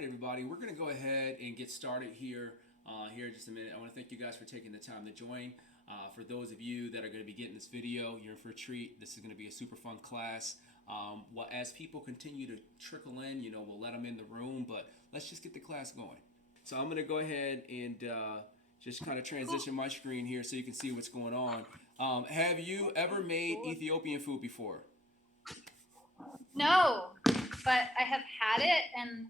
right, everybody, we're going to go ahead and get started here in just a minute. I want to thank you guys for taking the time to join. For those of you that are going to be getting this video, you're in for a treat. This is going to be a super fun class. Well, as people continue to trickle in, we'll let them in the room, but let's just get the class going. So I'm going to go ahead and just kind of transition my screen here so you can see what's going on. Have you ever made Ethiopian food before? No, but I have had it, and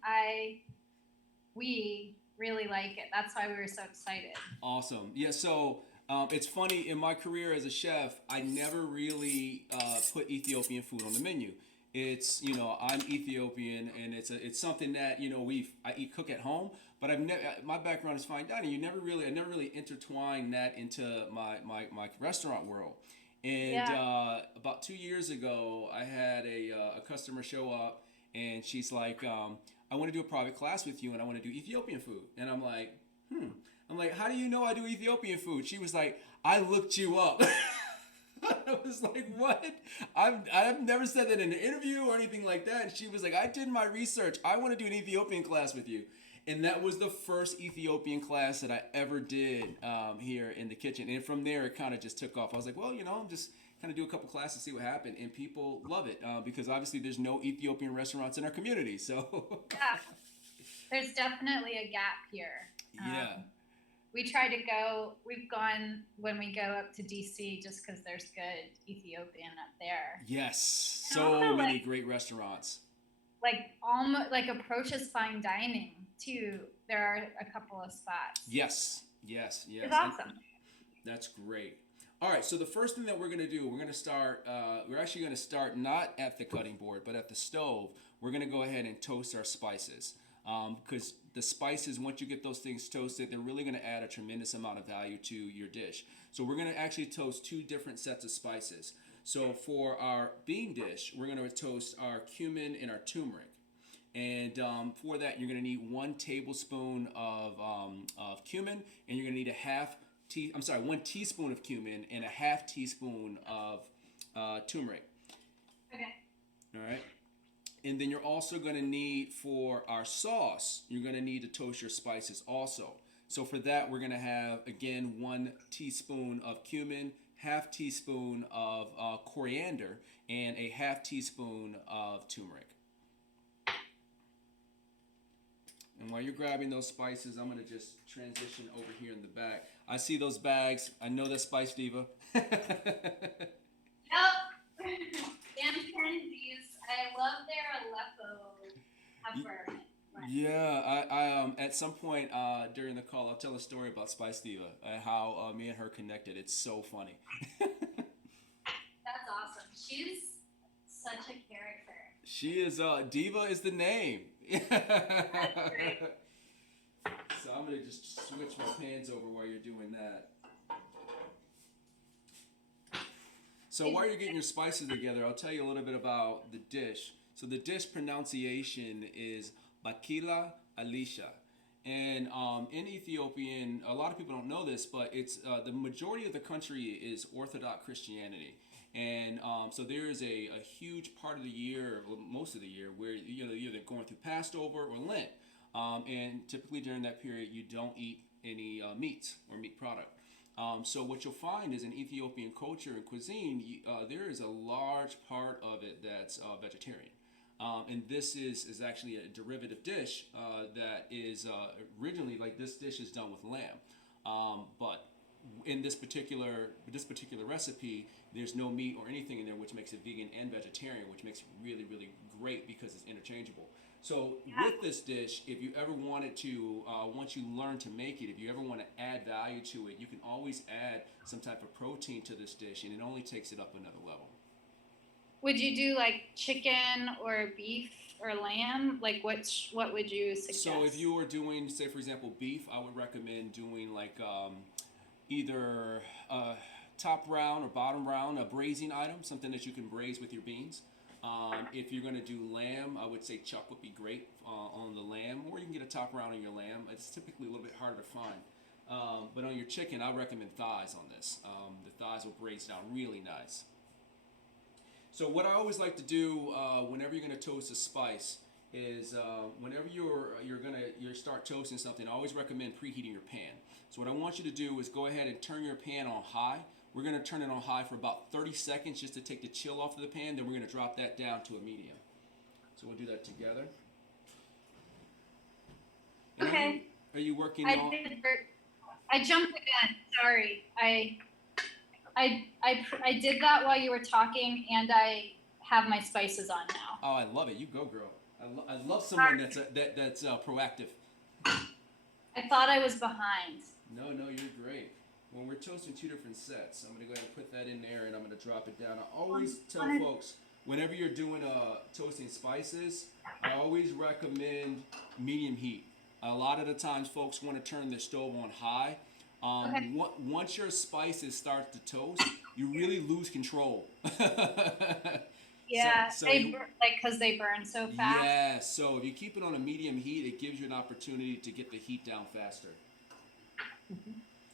we really like it. That's why we were so excited. Awesome. Yeah, so it's funny, in my career as a chef, I never really put Ethiopian food on the menu. It's, I'm Ethiopian, and it's something that, I cook at home, but I've never, my background is fine dining. I never really intertwined that into my restaurant world. And Yeah. about 2 years ago, I had a customer show up, and she's like, I want to do a private class with you, and I want to do Ethiopian food. And I'm like, I'm like, how do you know I do Ethiopian food? She was like, I looked you up. I was like, what? I've never said that in an interview or anything like that. And she was like, I did my research. I want to do an Ethiopian class with you. And that was the first Ethiopian class that I ever did here in the kitchen. And from there, it kind of just took off. I was like, well, I'm just kind of do a couple classes, see what happened. And people love it because obviously there's no Ethiopian restaurants in our community. So, Yeah, there's definitely a gap here. yeah. We try to go. We've gone when we go up to DC just because there's good Ethiopian up there. Yes. And So also, many great restaurants. almost like approaches fine dining too. There are a couple of spots. Yes. Yes. Yes. It's awesome. That's great. All right, so the first thing that we're going to do, we're going to start, we're actually going to start not at the cutting board, but at the stove. We're going to go ahead and toast our spices. Because the spices, once you get those things toasted, they're really going to add a tremendous amount of value to your dish. So we're going to actually toast two different sets of spices. So for our bean dish, we're going to toast our cumin and our turmeric. And for that, you're going to need 1 tablespoon of cumin, and you're going to need 1 teaspoon of cumin and 1/2 teaspoon of turmeric. Okay. All right. And then you're also going to need, for our sauce, you're going to need to toast your spices also. So for that, we're going to have, again, 1 teaspoon of cumin, 1/2 teaspoon of coriander, and 1/2 teaspoon of turmeric. And while you're grabbing those spices, I'm going to just transition over here in the back. I see those bags. I know that Spice Diva. Yep. Dan Kennedy's. I love their Aleppo pepper. Yeah, I at some point during the call, I'll tell a story about Spice Diva and how me and her connected. It's so funny. That's awesome. She's such a character. She is Diva is the name. That's great. So I'm gonna just switch my pans over while you're doing that. So while you're getting your spices together, I'll tell you a little bit about the dish. So the dish pronunciation is Bakela Alicha. And in Ethiopian, a lot of people don't know this, but it's the majority of the country is Orthodox Christianity. And so there is a huge part of the year, well, most of the year, where you're either going through Passover or Lent. And typically during that period, you don't eat any meats or meat product. So what you'll find is in Ethiopian culture and cuisine, there is a large part of it that's vegetarian. And this is actually a derivative dish that is originally, like, this dish is done with lamb. But in this particular recipe, there's no meat or anything in there, which makes it vegan and vegetarian, which makes it really, really great because it's interchangeable. So with this dish, if you ever wanted to, once you learn to make it, if you ever want to add value to it, you can always add some type of protein to this dish, and it only takes it up another level. Would you do like chicken or beef or lamb? Like what would you suggest? So if you were doing, say for example, beef, I would recommend doing like either top round or bottom round, a braising item, something that you can braise with your beans. If you're going to do lamb, I would say chuck would be great on the lamb, or you can get a top round on your lamb. It's typically a little bit harder to find. But on your chicken, I recommend thighs on this. The thighs will braise down really nice. So what I always like to do whenever you're going to toast a spice is whenever you start toasting something, I always recommend preheating your pan. So what I want you to do is go ahead and turn your pan on high. We're going to turn it on high for about 30 seconds just to take the chill off of the pan. Then we're going to drop that down to a medium. So we'll do that together. And Okay. Are you working I on? I jumped again. Sorry. I did that while you were talking, and I have my spices on now. Oh, I love it. You go, girl. I love someone that's proactive. I thought I was behind. No, you're great. When we're toasting two different sets, I'm going to go ahead and put that in there, and I'm going to drop it down. I always tell folks, whenever you're doing toasting spices, I always recommend medium heat. A lot of the times, folks want to turn their stove on high. Okay. Once your spices start to toast, you really lose control. Yeah, because they burn so fast. Yeah, so if you keep it on a medium heat, it gives you an opportunity to get the heat down faster.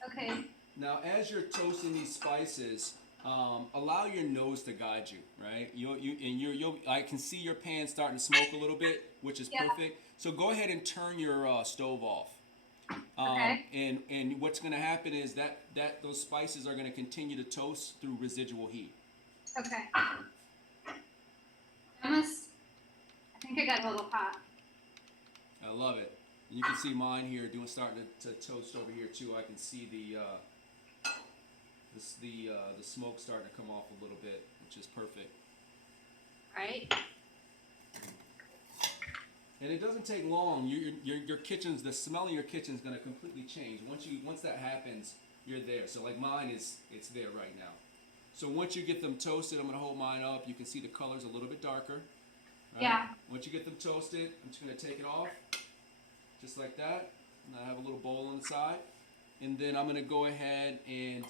Okay. Now, as you're toasting these spices, allow your nose to guide you, right? I can see your pan starting to smoke a little bit, which is perfect. So go ahead and turn your stove off. Okay. And what's going to happen is that those spices are going to continue to toast through residual heat. Okay. I think I got a little hot. I love it. You can see mine here starting to toast over here too. I can see the smoke starting to come off a little bit, which is perfect. Right. And it doesn't take long. Your kitchen's, the smell in your kitchen's going to completely change. Once that happens, you're there. So like mine it's there right now. So once you get them toasted, I'm going to hold mine up. You can see the color's a little bit darker. Right? Yeah. Once you get them toasted, I'm just going to take it off, just like that. And I have a little bowl on the side. And then I'm going to go ahead and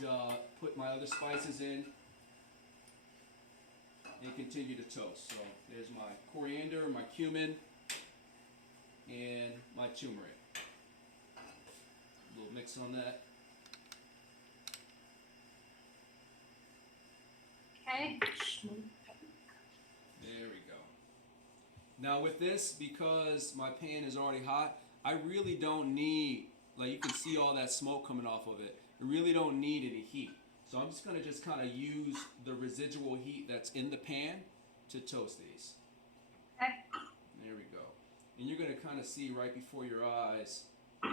put my other spices in and continue to toast. So there's my coriander, my cumin, and my turmeric. A little mix on that. Okay. There we go. Now with this, because my pan is already hot, I really don't need, like you can see all that smoke coming off of it. I really don't need any heat. So I'm just going to kind of use the residual heat that's in the pan to toast these. Okay. There we go. And you're going to kind of see right before your eyes,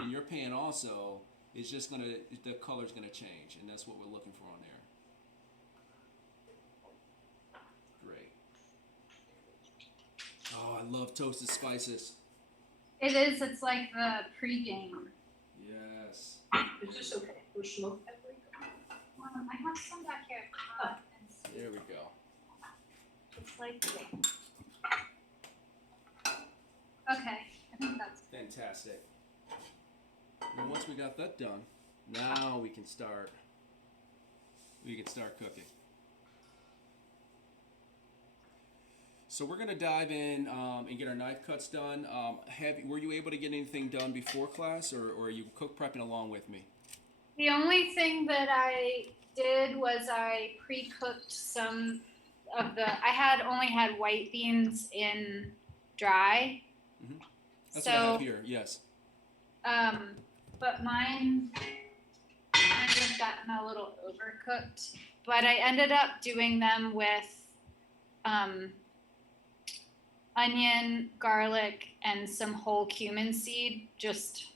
in your pan also, it's just going to, the color's going to change. And that's what we're looking for on there. Great. Oh, I love toasted spices. It is. It's like the pregame. Yes. Is this okay for smoke? I have some back here. There we go. It's like. Okay, I think that's fantastic. And once we got that done, now we can start cooking. So we're gonna dive in and get our knife cuts done. Were you able to get anything done before class, or are you cook prepping along with me? the only thing that I did was I pre-cooked some of the. I had only had white beans in dry. Mm-hmm. That's so, what I have here. Yes. But mine kind of gotten a little overcooked. But I ended up doing them with onion, garlic, and some whole cumin seed just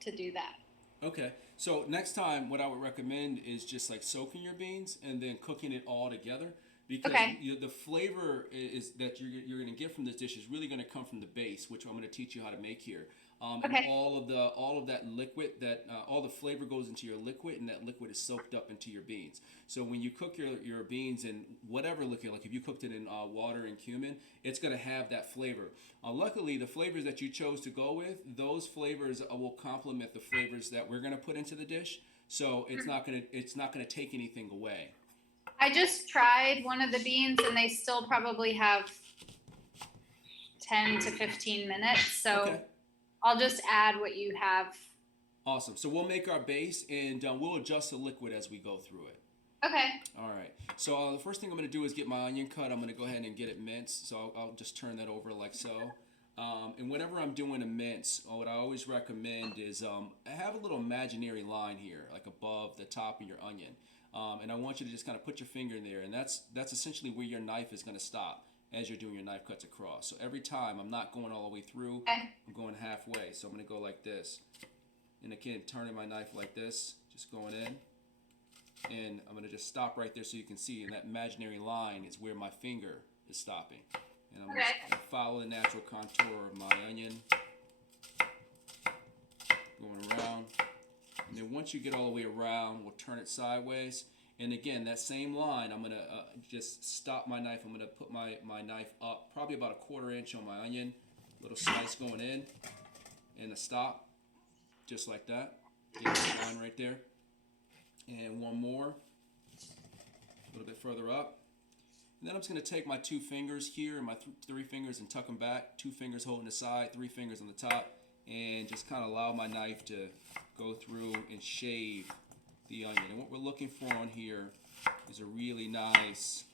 to do that. Okay. So next time, what I would recommend is just like soaking your beans and then cooking it all together, because the flavor is that you're going to get from this dish is really going to come from the base, which I'm going to teach you how to make here. And all of that liquid, all the flavor goes into your liquid, and that liquid is soaked up into your beans. So when you cook your beans in whatever liquid, like if you cooked it in water and cumin, it's going to have that flavor. Luckily, the flavors that you chose to go with, those flavors will complement the flavors that we're going to put into the dish. So it's not going to take anything away. I just tried one of the beans, and they still probably have 10 to 15 minutes. So. Okay. I'll just add what you have. Awesome. So we'll make our base, and we'll adjust the liquid as we go through it. Okay. All right. So the first thing I'm going to do is get my onion cut. I'm going to go ahead and get it minced. So I'll just turn that over like so. And whenever I'm doing a mince, what I always recommend is have a little imaginary line here, like above the top of your onion. And I want you to just kind of put your finger in there, and that's essentially where your knife is going to stop as you're doing your knife cuts across. So every time, I'm not going all the way through, Okay. I'm going halfway. So I'm going to go like this. And again, turning my knife like this, just going in. And I'm going to just stop right there so you can see. And that imaginary line is where my finger is stopping. And I'm just going to follow the natural contour of my onion. Going around. And then once you get all the way around, we'll turn it sideways. And again, that same line, I'm going to just stop my knife. I'm going to put my knife up probably about a 1/4 inch on my onion. Little slice going in. And a stop. Just like that. Get the line right there. And one more. A little bit further up. And then I'm just going to take my 2 fingers here and my 3 fingers and tuck them back. 2 fingers holding the side, 3 fingers on the top. And just kind of allow my knife to go through and shave the onion. And what we're looking for on here is a really nice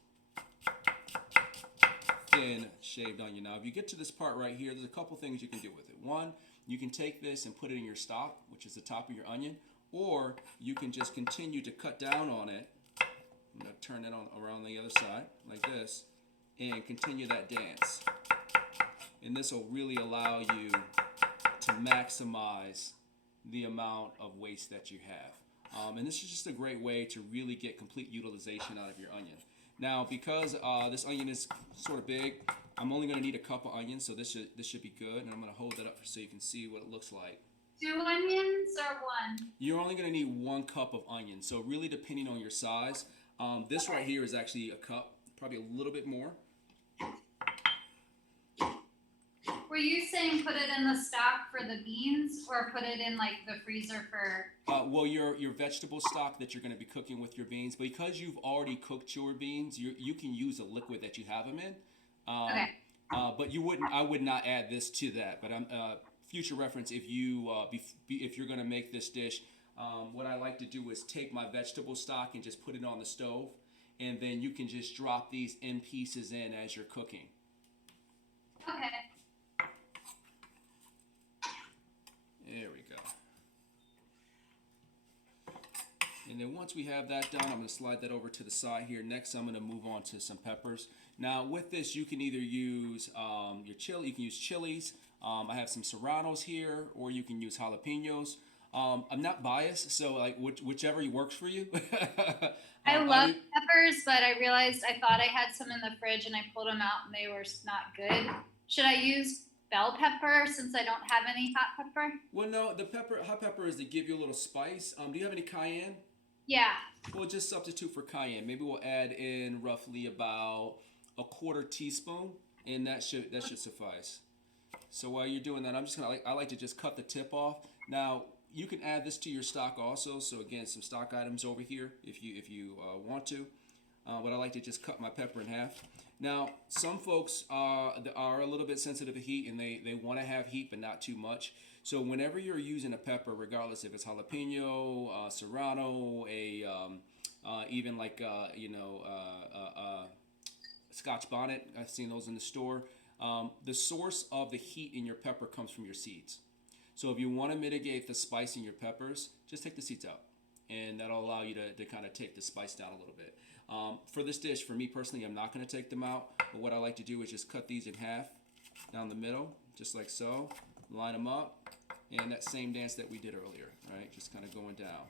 thin shaved onion. Now if you get to this part right here, there's a couple things you can do with it. One, you can take this and put it in your stock, which is the top of your onion, or you can just continue to cut down on it. I'm going to turn it on around the other side like this and continue that dance. And this will really allow you to maximize the amount of waste that you have. And this is just a great way to really get complete utilization out of your onion. Now, because this onion is sort of big, I'm only going to need a cup of onion, so this should be good. And I'm going to hold it up so you can see what it looks like. 2 onions or 1? You're only going to need 1 cup of onion, so really depending on your size. This right here is actually a cup, probably a little bit more. Were you saying put it in the stock for the beans or put it in like the freezer for? Well, your vegetable stock that you're going to be cooking with your beans, because you've already cooked your beans, you can use a liquid that you have them in. Okay. But I would not add this to that. But future reference, if you're going to make this dish, what I like to do is take my vegetable stock and just put it on the stove, and then you can just drop these in pieces in as you're cooking. Okay. There we go. And then once we have that done, I'm going to slide that over to the side here. Next, I'm going to move on to some peppers. Now, with this, you can either use your chili. You can use chilies. I have some serranos here, or you can use jalapenos. I'm not biased, so like whichever works for you. I love peppers, but I realized I thought I had some in the fridge and I pulled them out and they were not good. Should I use bell pepper since I don't have any hot pepper? Well, no, hot pepper is to give you a little spice. Do you have any cayenne? Yeah. We'll just substitute for cayenne. Maybe we'll add in roughly about a 1/4 teaspoon, and that should suffice. So while you're doing that, I like to just cut the tip off. Now you can add this to your stock also. So again, some stock items over here if you want to. But I like to just cut my pepper in half. Now some folks are a little bit sensitive to heat, and they want to have heat but not too much. So whenever you're using a pepper, regardless if it's jalapeno, serrano, even like Scotch bonnet, I've seen those in the store. The source of the heat in your pepper comes from your seeds. So if you want to mitigate the spice in your peppers, just take the seeds out, and that'll allow you to kind of take the spice down a little bit. For this dish, for me personally, I'm not going to take them out, but what I like to do is just cut these in half down the middle, just like so, line them up, and that same dance that we did earlier, right? Just kind of going down,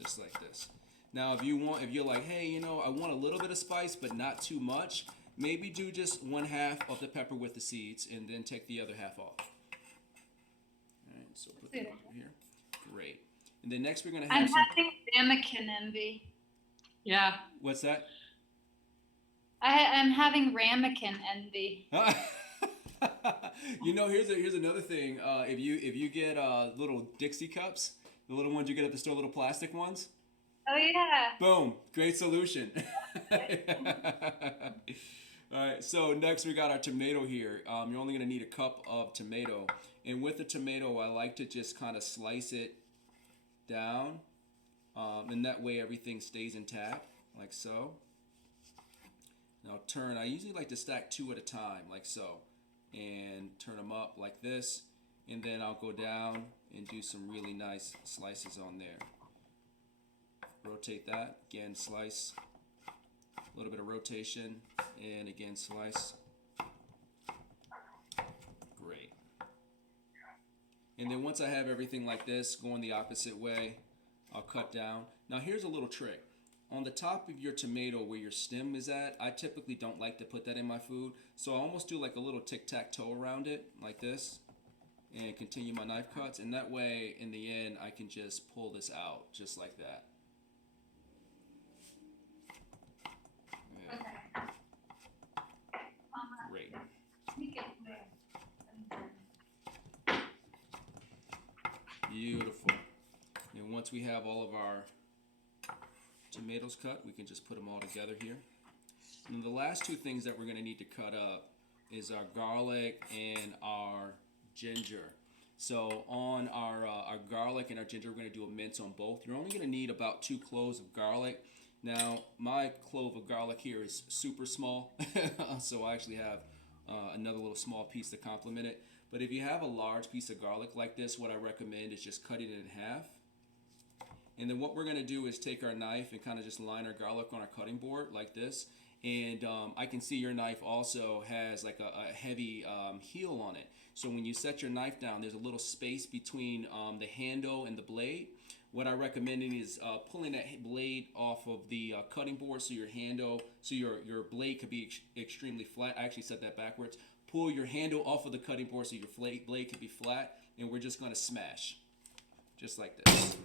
just like this. Now, if you're like, hey, I want a little bit of spice, but not too much, maybe do just 1/2 of the pepper with the seeds, and then take the other half off. All right, so put them over here. Great. And then next we're gonna have. I'm having ramekin envy. Yeah. What's that? I'm having ramekin envy. Here's another thing. If you get little Dixie cups, the little ones you get at the store, little plastic ones. Oh yeah. Boom! Great solution. All right. So next we got our tomato here. You're only gonna need a cup of tomato, and with the tomato, I like to just kind of slice it down, and that way everything stays intact, like so. Now turn, I usually like to stack 2 at a time, like so. And turn them up like this. And then I'll go down and do some really nice slices on there. Rotate that, again slice. A little bit of rotation, and again slice. Great. And then once I have everything like this, going the opposite way, I'll cut down. Now here's a little trick. On the top of your tomato where your stem is at, I typically don't like to put that in my food. So I almost do like a little tic-tac-toe around it, like this. And continue my knife cuts. And that way, in the end, I can just pull this out, just like that. Okay. Great. Beautiful. And once we have all of our tomatoes cut, we can just put them all together here. And the last 2 things that we're going to need to cut up is our garlic and our ginger. So on our garlic and our ginger, we're going to do a mince on both. You're only going to need about 2 cloves of garlic. Now, my clove of garlic here is super small, so I actually have another little small piece to complement it. But if you have a large piece of garlic like this, what I recommend is just cutting it in half. And then what we're going to do is take our knife and kind of just line our garlic on our cutting board like this. And I can see your knife also has like a heavy heel on it. So when you set your knife down, there's a little space between the handle and the blade. What I'm recommending is pulling that blade off of the cutting board so your handle, so your blade could be extremely flat. I actually set that backwards. Pull your handle off of the cutting board so your blade could be flat, and we're just going to smash, just like this.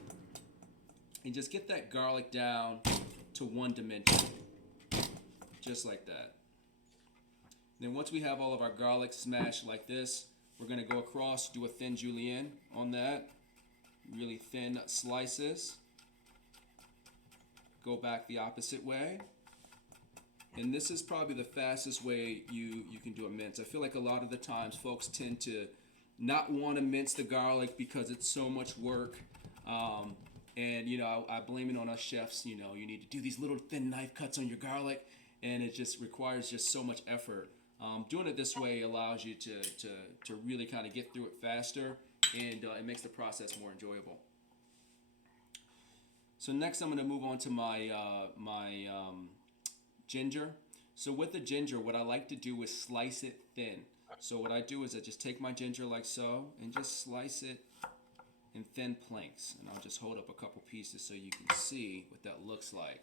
And just get that garlic down to 1 dimension, just like that. Then once we have all of our garlic smashed like this, we're going to go across, do a thin julienne on that. Really thin slices. Go back the opposite way. And this is probably the fastest way you can do a mince. I feel like a lot of the times folks tend to not want to mince the garlic because it's so much work. And you know, I blame it on us chefs. You know, you need to do these little thin knife cuts on your garlic, and it just requires just so much effort. Doing it this way allows you to really kind of get through it faster, and it makes the process more enjoyable. So next I'm going to move on to my ginger. So with the ginger, what I like to do is slice it thin. So what I do is I just take my ginger like so and just slice it in thin planks. And I'll just hold up a couple pieces so you can see what that looks like.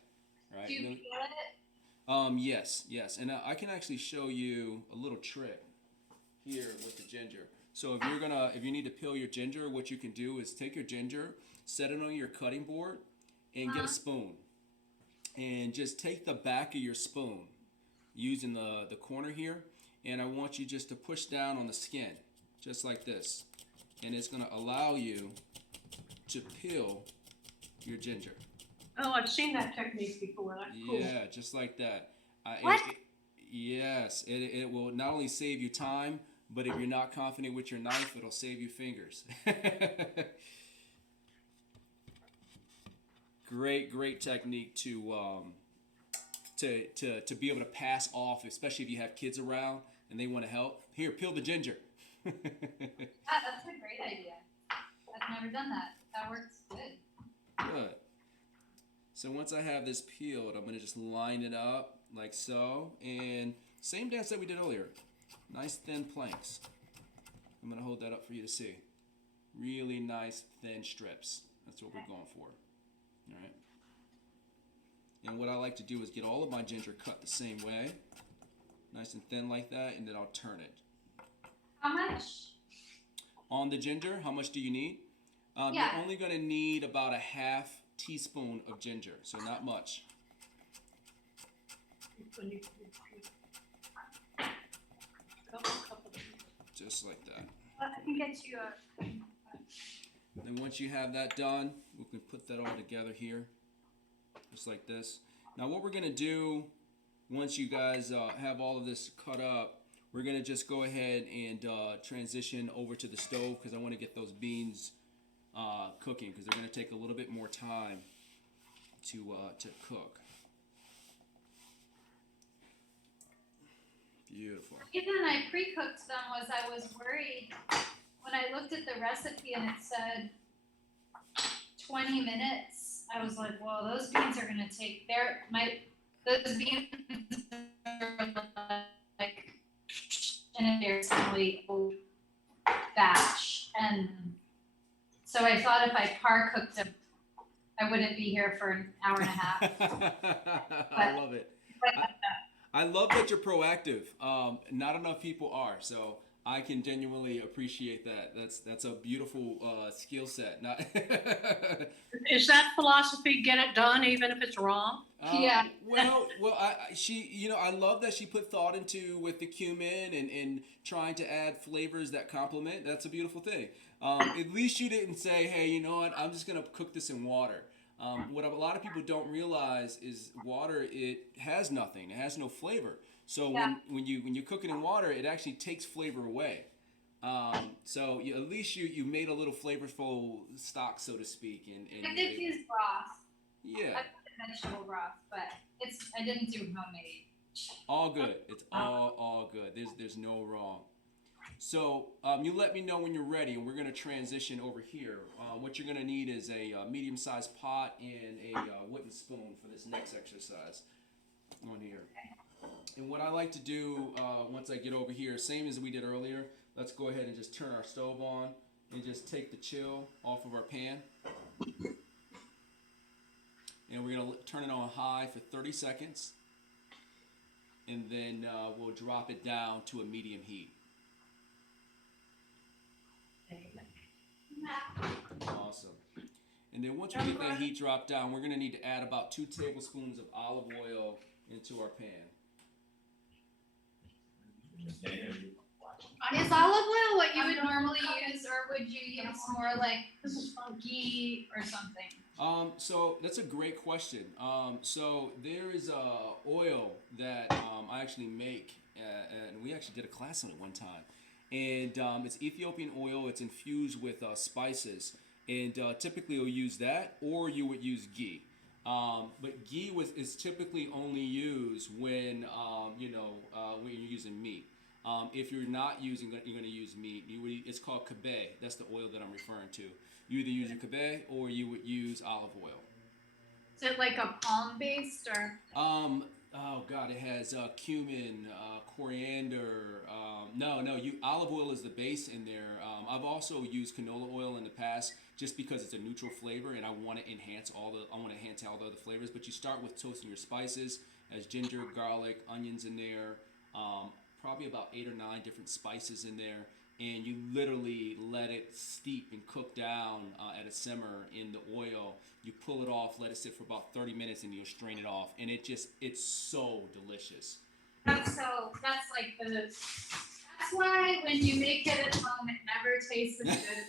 Right? Do you peel it? Yes. And I can actually show you a little trick here with the ginger. So if you need to peel your ginger, what you can do is take your ginger, set it on your cutting board, and get a spoon. And just take the back of your spoon, using the corner here, and I want you just to push down on the skin, just like this. And it's going to allow you to peel your ginger. Oh, I've seen that technique before. That's cool. Yeah, just like that. What? Yes, it will not only save you time, but if you're not confident with your knife, it'll save you fingers. Great technique to be able to pass off, especially if you have kids around and they want to help. Here, peel the ginger. That's a great idea. I've never done that. That works good. Good. So once I have this peeled, I'm going to just line it up like so. And same dance that we did earlier. Nice thin planks. I'm going to hold that up for you to see. Really nice thin strips. That's what we're going for. All right. And what I like to do is get all of my ginger cut the same way. Nice and thin like that. And then I'll turn it. How much? On the ginger, how much do you need? Yeah. You're only going to need about a half teaspoon of ginger, so not much. Just like that. I can get you a... Then once you have that done, we can put that all together here, just like this. Now what we're going to do, once you guys have all of this cut up, we're going to just go ahead and transition over to the stove because I want to get those beans cooking because they're going to take a little bit more time to cook. Beautiful. The reason I pre-cooked them was I was worried when I looked at the recipe and it said 20 minutes. I was like, well, those beans are gonna take those beans are like in a very similarly old batch, and so I thought if I par cooked them, I wouldn't be here for an hour and a half. I love it. I love that you're proactive. Not enough people are, so I can genuinely appreciate that. That's a beautiful skill set. Not Is that philosophy, get it done even if it's wrong? Yeah. I love that she put thought into with the cumin and trying to add flavors that complement. That's a beautiful thing. At least you didn't say, hey, you know what? I'm just gonna cook this in water. What a lot of people don't realize is water. It has nothing. It has no flavor. So Yeah. when you cook it in water, it actually takes flavor away. So at least you made a little flavorful stock, so to speak. And I did use broth. yeah. I put vegetable broth, but I didn't do homemade. All good. It's all good. There's no wrong. So you let me know when you're ready, and we're gonna transition over here. What you're gonna need is a medium-sized pot and a wooden spoon for this next exercise on here. And what I like to do once I get over here, same as we did earlier, let's go ahead and just turn our stove on and just take the chill off of our pan. And we're gonna turn it on high for 30 seconds, and then we'll drop it down to a medium heat. Awesome. And then once we get that heat dropped down, we're going to need to add about 2 tablespoons of olive oil into our pan. Is olive oil what you would normally use, or would you use more like ghee or something? So that's a great question. So there is oil that I actually make, and we actually did a class on it one time. And it's Ethiopian oil. It's infused with spices, and typically you'll use that, or you would use ghee. But ghee is typically only used when when you're using meat. If you're not using, you're going to use meat. It's called kabe. That's the oil that I'm referring to. You either use a kabe or you would use olive oil. Is it like a palm based or? Oh God, it has cumin, coriander. Olive oil is the base in there. I've also used canola oil in the past, just because it's a neutral flavor, and I want to enhance all the other flavors. But you start with toasting your spices, as ginger, garlic, onions in there, probably about 8 or 9 different spices in there, and you literally let it steep and cook down at a simmer in the oil. You pull it off, let it sit for about 30 minutes, and you'll strain it off. And it's so delicious. That's why when you make it at home, it never tastes as good.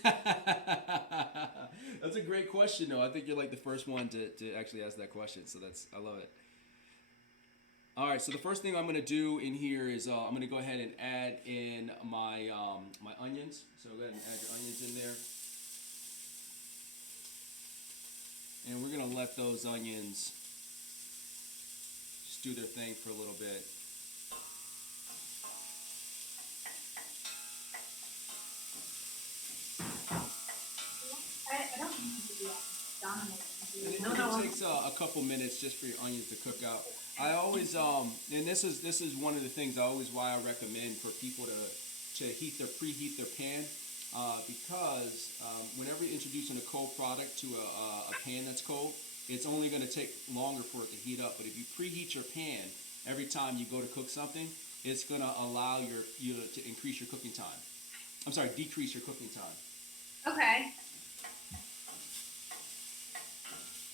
That's a great question, though. I think you're like the first one to actually ask that question. So I love it. All right, so the first thing I'm going to do in here is I'm going to go ahead and add in my my onions. So go ahead and add your onions in there. And we're going to let those onions just do their thing for a little bit. I don't need to be dominating. It takes a couple minutes just for your onions to cook out. I always and this is one of the things why I recommend for people to preheat their pan, because whenever you're introducing a cold product to a pan that's cold, it's only going to take longer for it to heat up. But if you preheat your pan every time you go to cook something, it's going to allow you to increase your cooking time. Decrease your cooking time. Okay.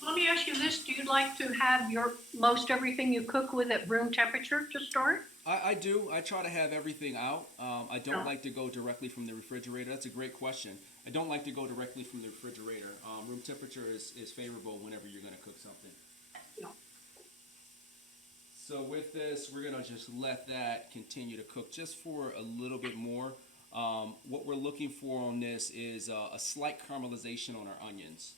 Let me ask you this, do you like to have most everything you cook with at room temperature to start? I do. I try to have everything out. I don't like to go directly from the refrigerator. That's a great question. I don't like to go directly from the refrigerator. Room temperature is favorable whenever you're going to cook something. Yeah. So with this, we're going to just let that continue to cook just for a little bit more. What we're looking for on this is a slight caramelization on our onions.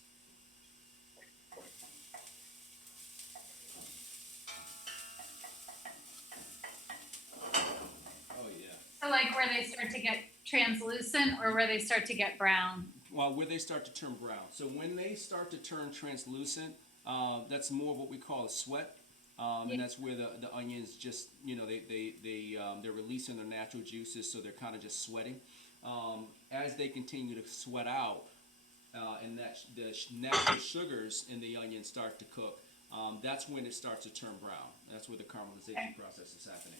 like where they start to get translucent or where they start to get brown? Well, where they start to turn brown. So when they start to turn translucent, that's more of what we call a sweat. And that's where the onions just, they're releasing their natural juices, so they're kind of just sweating. As they continue to sweat out, and the natural sugars in the onion start to cook, that's when it starts to turn brown. That's where the caramelization process is happening.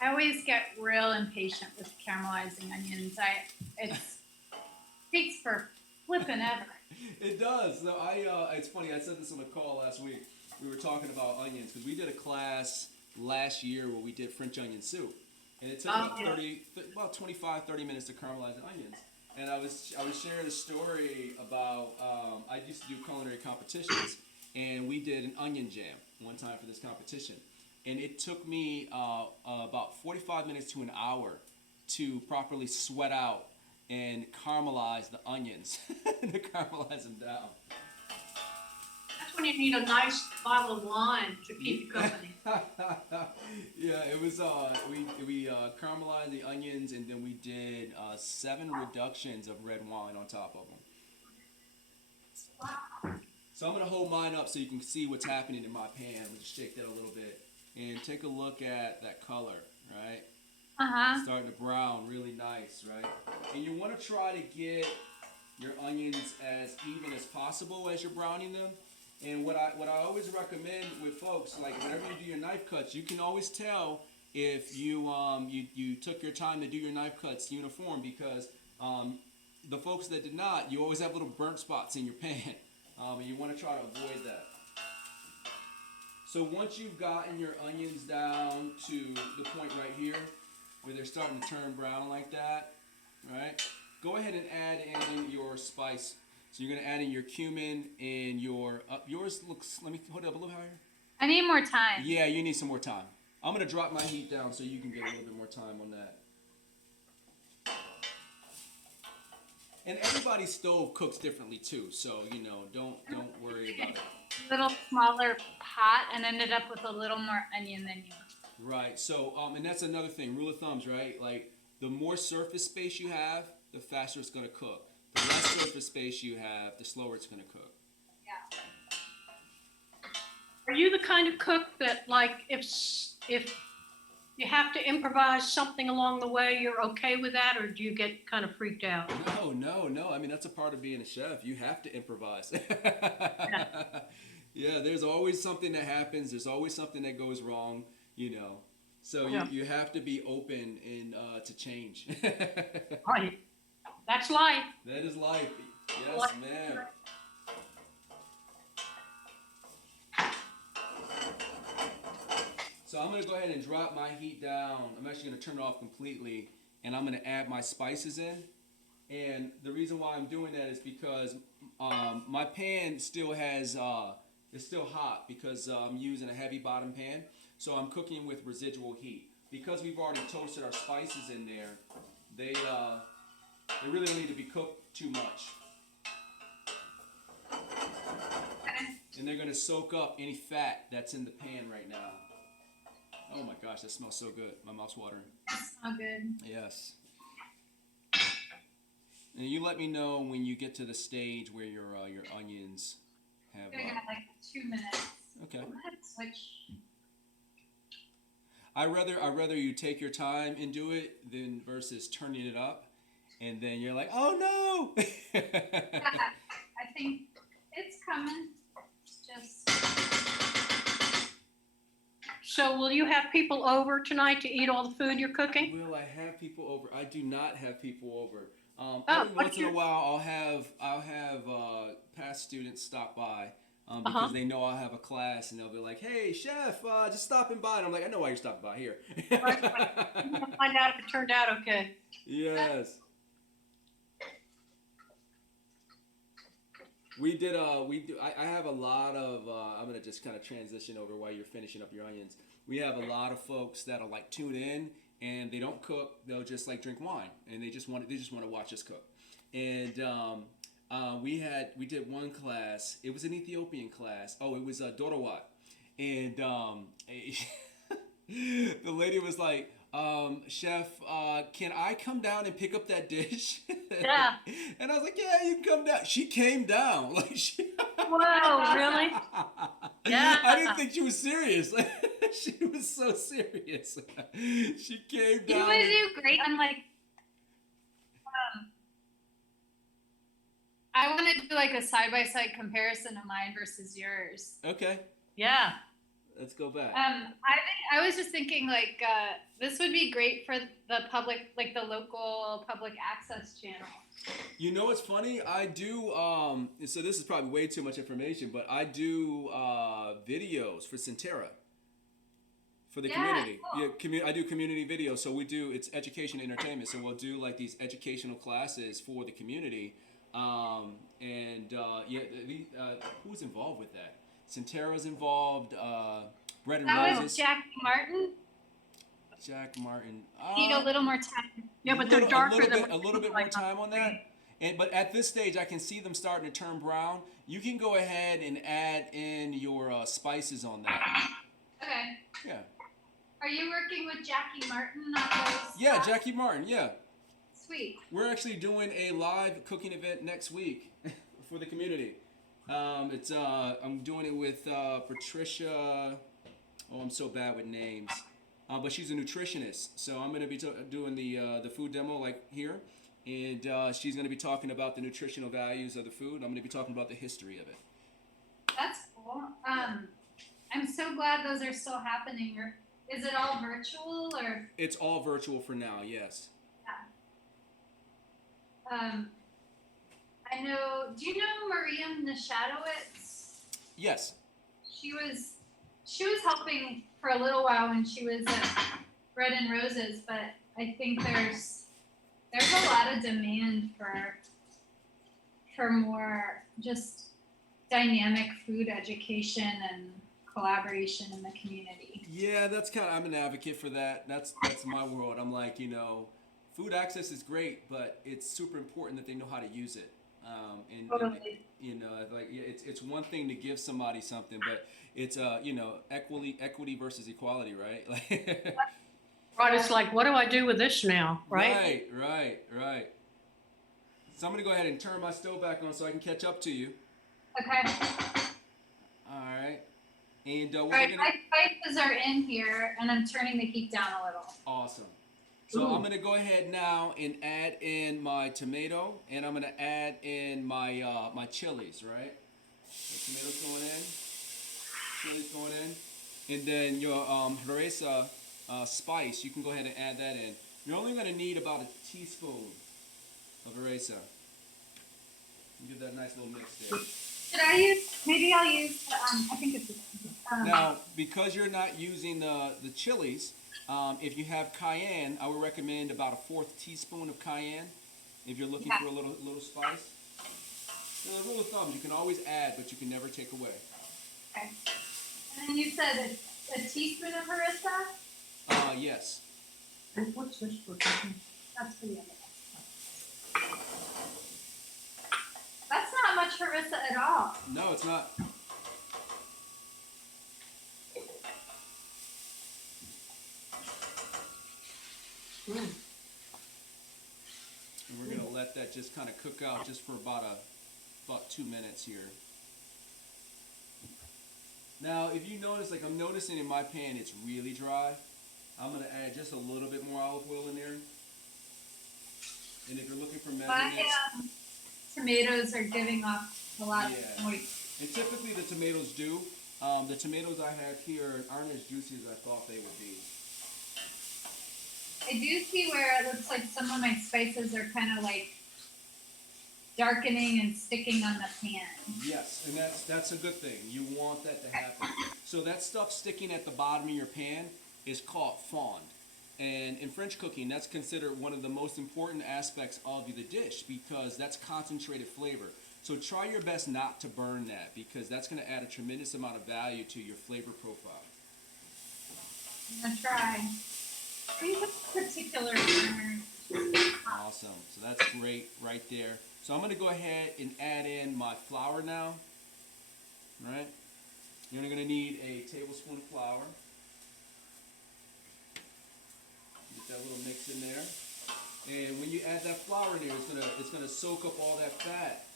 I always get real impatient with caramelizing onions. It takes for flipping ever. It does. So it's funny. I said this on the call last week. We were talking about onions because we did a class last year where we did French onion soup, and it took about 25, 30 minutes to caramelize the onions. And I was sharing a story about I used to do culinary competitions, and we did an onion jam one time for this competition, and it took me about 45 minutes to an hour to properly sweat out and caramelize the onions to caramelize them down. That's when you need a nice bottle of wine to keep you company. Yeah, it was. We caramelized the onions, and then we did 7 reductions of red wine on top of them. So I'm gonna hold mine up so you can see what's happening in my pan. We'll just shake that a little bit and take a look at that color, right? Starting to brown really nice, right? And you want to try to get your onions as even as possible as you're browning them. And what I always recommend with folks, like whenever you do your knife cuts, you can always tell if you took your time to do your knife cuts uniform, because the folks that did not, you always have little burnt spots in your pan, and you want to try to avoid that. So once you've gotten your onions down to the point right here where they're starting to turn brown like that, right? Go ahead and add in your spice. So you're gonna add in your cumin and your yours looks. Let me hold it up a little higher. I need more time. Yeah, you need some more time. I'm gonna drop my heat down so you can get a little bit more time on that. And everybody's stove cooks differently too, so don't worry about it. Little smaller pot and ended up with a little more onion than you. Right. So and that's another thing. Rule of thumbs, right? Like the more surface space you have, the faster it's gonna cook. The less surface space you have, the slower it's gonna cook. Yeah. Are you the kind of cook that, like, if you have to improvise something along the way, you're okay with that, or do you get kind of freaked out? No. I mean, that's a part of being a chef. You have to improvise. Yeah, there's always something that happens. There's always something that goes wrong, So you have to be open and to change. Right. That's life. That is life. Yes, ma'am. So I'm going to go ahead and drop my heat down. I'm actually going to turn it off completely, and I'm going to add my spices in. And the reason why I'm doing that is because my pan still has, it's still hot because I'm using a heavy bottom pan. So I'm cooking with residual heat. Because we've already toasted our spices in there, they really don't need to be cooked too much. And they're going to soak up any fat that's in the pan right now. Oh my gosh, that smells so good. My mouth's watering. So good. Yes. And you let me know when you get to the stage where your onions have. I got like 2 minutes. Okay. Go ahead and switch. I rather you take your time and do it than versus turning it up, and then you're like, oh no. I think it's coming. Just. So will you have people over tonight to eat all the food you're cooking? Will I have people over? I do not have people over. Every once in a while, I'll have past students stop by because they know I'll have a class, and they'll be like, "Hey, chef, just stopping by." And I'm like, "I know why you're stopping by here." We'll find out if it turned out okay. Yes. We do. I have a lot of. I'm gonna just kind of transition over while you're finishing up your onions. We have a lot of folks that'll like tune in, and they don't cook. They'll just like drink wine, and they just want to watch us cook. And we did one class. It was an Ethiopian class. Oh, it was Dorowat, and The lady was like, "Chef, can I come down and pick up that dish?" Yeah. And I was like, "Yeah, you can come down." She came down, like she. Whoa, really? Yeah. I didn't think she was serious. She was so serious. She came You down. would do great on like, I want to do like a side by side comparison of mine versus yours. Okay, Yeah. let's go back. I was just thinking like this would be great for the public, like the local public access channel. You know what's funny? I do. So this is probably way too much information, but I do videos for Centera. For the community. Cool. Yeah, I do community videos. So it's education entertainment. So we'll do like these educational classes for the community. Who's involved with that? Centera's involved. Bread and That Roses. was Jackie Martin. Jack Martin. Need a little more time. Yeah, but they're darker than a little bit more time on that. But at this stage, I can see them starting to turn brown. You can go ahead and add in your spices on that. Okay. Yeah. Are you working with Jackie Martin on those? Yeah, Jackie Martin. Yeah. Sweet. We're actually doing a live cooking event next week for the community. I'm doing it with Patricia. Oh, I'm so bad with names. But she's a nutritionist, so I'm going to be doing the food demo like here, and she's going to be talking about the nutritional values of the food. I'm going to be talking about the history of it. That's cool. I'm so glad those are still happening. Is it all virtual or? It's all virtual for now. Yes. I know. Do you know Maria Nashadowitz? Yes. She was helping for a little while when she was at Bread and Roses, but I think there's a lot of demand for more just dynamic food education and collaboration in the community. Yeah, I'm an advocate for that. That's my world. I'm like, food access is great, but it's super important that they know how to use it. Totally. It's one thing to give somebody something, but it's equity versus equality, right? Right, it's like, what do I do with this now, right? Right. So I'm gonna go ahead and turn my stove back on so I can catch up to you. Okay. All right. And All right, my spices are in here, and I'm turning the heat down a little. Awesome. So I'm gonna go ahead now and add in my tomato, and I'm gonna add in my my chilies, right? The tomatoes going in, chilies going in, and then your harissa spice. You can go ahead and add that in. You're only gonna need about a teaspoon of harissa. Give that a nice little mix there. Maybe I'll use, I think it's, Now, because you're not using the chilies, if you have cayenne, I would recommend about a 1/4 teaspoon of cayenne if you're looking for a little spice. A rule of thumb, you can always add, but you can never take away. okay. And then you said a teaspoon of harissa? Yes. And what's this for cooking? That's for the other one. That's not much harissa at all. No, it's not. And we're gonna let that just kind of cook out just for about 2 minutes here. Now, if you notice, like I'm noticing in my pan, it's really dry. I'm gonna add just a little bit more olive oil in there. And if you're looking for measurements, My tomatoes are giving off a lot of moisture. And typically the tomatoes do. The tomatoes I have here aren't as juicy as I thought they would be. I do see where it looks like some of my spices are kind of like darkening and sticking on the pan. Yes, and that's a good thing. You want that to happen. So that stuff sticking at the bottom of your pan is called fond. And in French cooking, that's considered one of the most important aspects of the dish because that's concentrated flavor. So try your best not to burn that because that's going to add a tremendous amount of value to your flavor profile. I'm gonna try. These particular burners. Awesome. So that's great right there. So I'm going to go ahead and add in my flour now. All right. You're going to need a tablespoon of flour. you add that flour in there, it's gonna soak up all that fat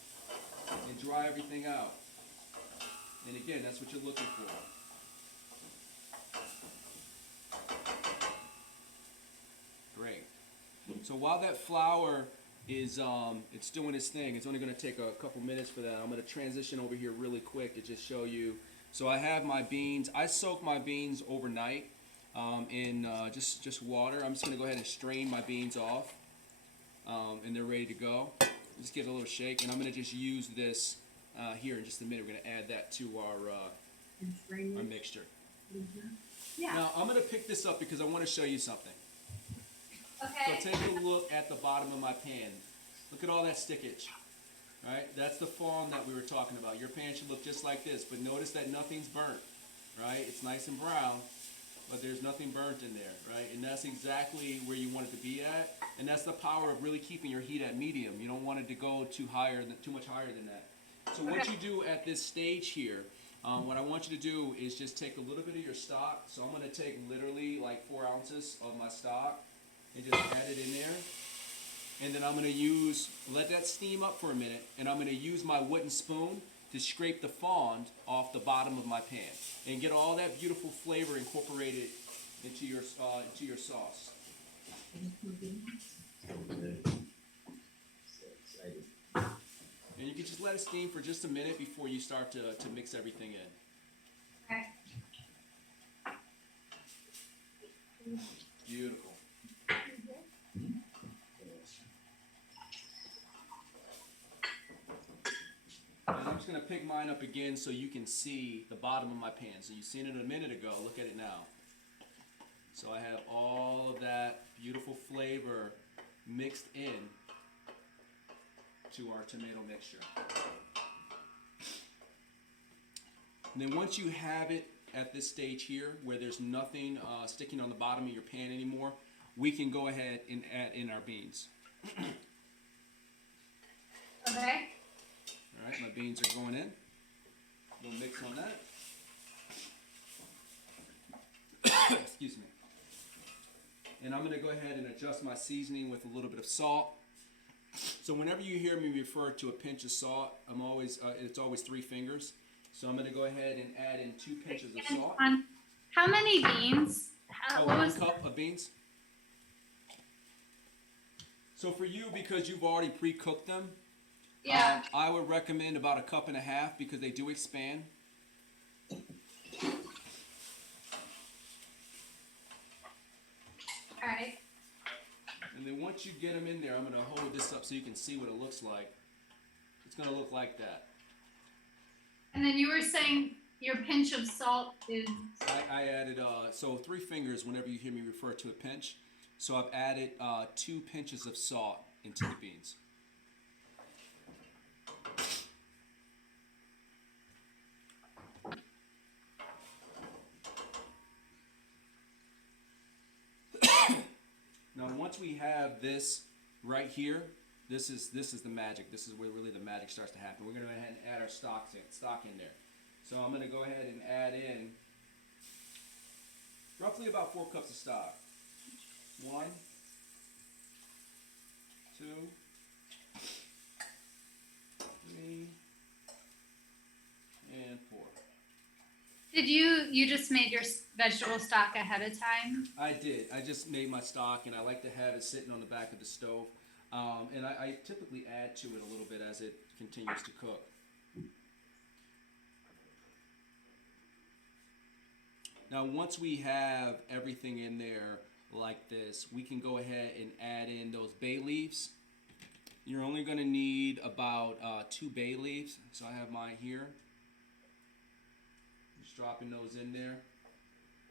and dry everything out. And again, that's what you're looking for. Great. So while that flour is it's doing its thing, it's only going to take a couple minutes for that. I'm going to transition over here really quick to just show you. So I have my beans. I soak my beans overnight in just water. I'm just going to go ahead and strain my beans off, and they're ready to go. Just give it a little shake, and I'm going to just use this here in just a minute. We're going to add that to our mixture. Mm-hmm. Yeah. Now I'm going to pick this up because I want to show you something. Okay. So take a look at the bottom of my pan. Look at all that stickage. Right? That's the foam that we were talking about. Your pan should look just like this, but notice that nothing's burnt. Right? It's nice and brown, but there's nothing burnt in there. Right? And that's exactly where you want it to be at. And that's the power of really keeping your heat at medium. You don't want it to go too much higher than that. So what you do at this stage here, what I want you to do is just take a little bit of your stock. So I'm going to take literally like 4 ounces of my stock and just add it in there. And then I'm going to let that steam up for a minute, and I'm going to use my wooden spoon to scrape the fond off the bottom of my pan and get all that beautiful flavor incorporated into your sauce. And you can just let it steam for just a minute before you start to mix everything in. Okay. Beautiful. And I'm just going to pick mine up again so you can see the bottom of my pan. So you've seen it a minute ago. Look at it now. So I have all of that beautiful flavor mixed in to our tomato mixture. And then once you have it at this stage here where there's nothing sticking on the bottom of your pan anymore, we can go ahead and add in our beans. Okay. All right, my beans are going in. A little mix on that. Excuse me. And I'm going to go ahead and adjust my seasoning with a little bit of salt. So whenever you hear me refer to a pinch of salt, it's always 3 fingers. So I'm going to go ahead and add in 2 pinches of salt. How many beans? One cup of beans. So for you, because you've already pre-cooked them, Yeah. I would recommend about 1.5 cups because they do expand. All right. And then once you get them in there, I'm going to hold this up so you can see what it looks like. It's going to look like that. And then you were saying your pinch of salt is. I added, so 3 fingers whenever you hear me refer to a pinch. So I've added 2 pinches of salt into the beans. Now once we have this right here, this is the magic. This is where really the magic starts to happen. We're going to go ahead and add our stock in there. So I'm going to go ahead and add in roughly about 4 cups of stock. 1, 2, 3, and 4. Did you just made your vegetable stock ahead of time? I did. I just made my stock, and I like to have it sitting on the back of the stove. And I typically add to it a little bit as it continues to cook. Now, once we have everything in there like this, we can go ahead and add in those bay leaves. You're only going to need about 2 bay leaves. So I have mine here. Just dropping those in there.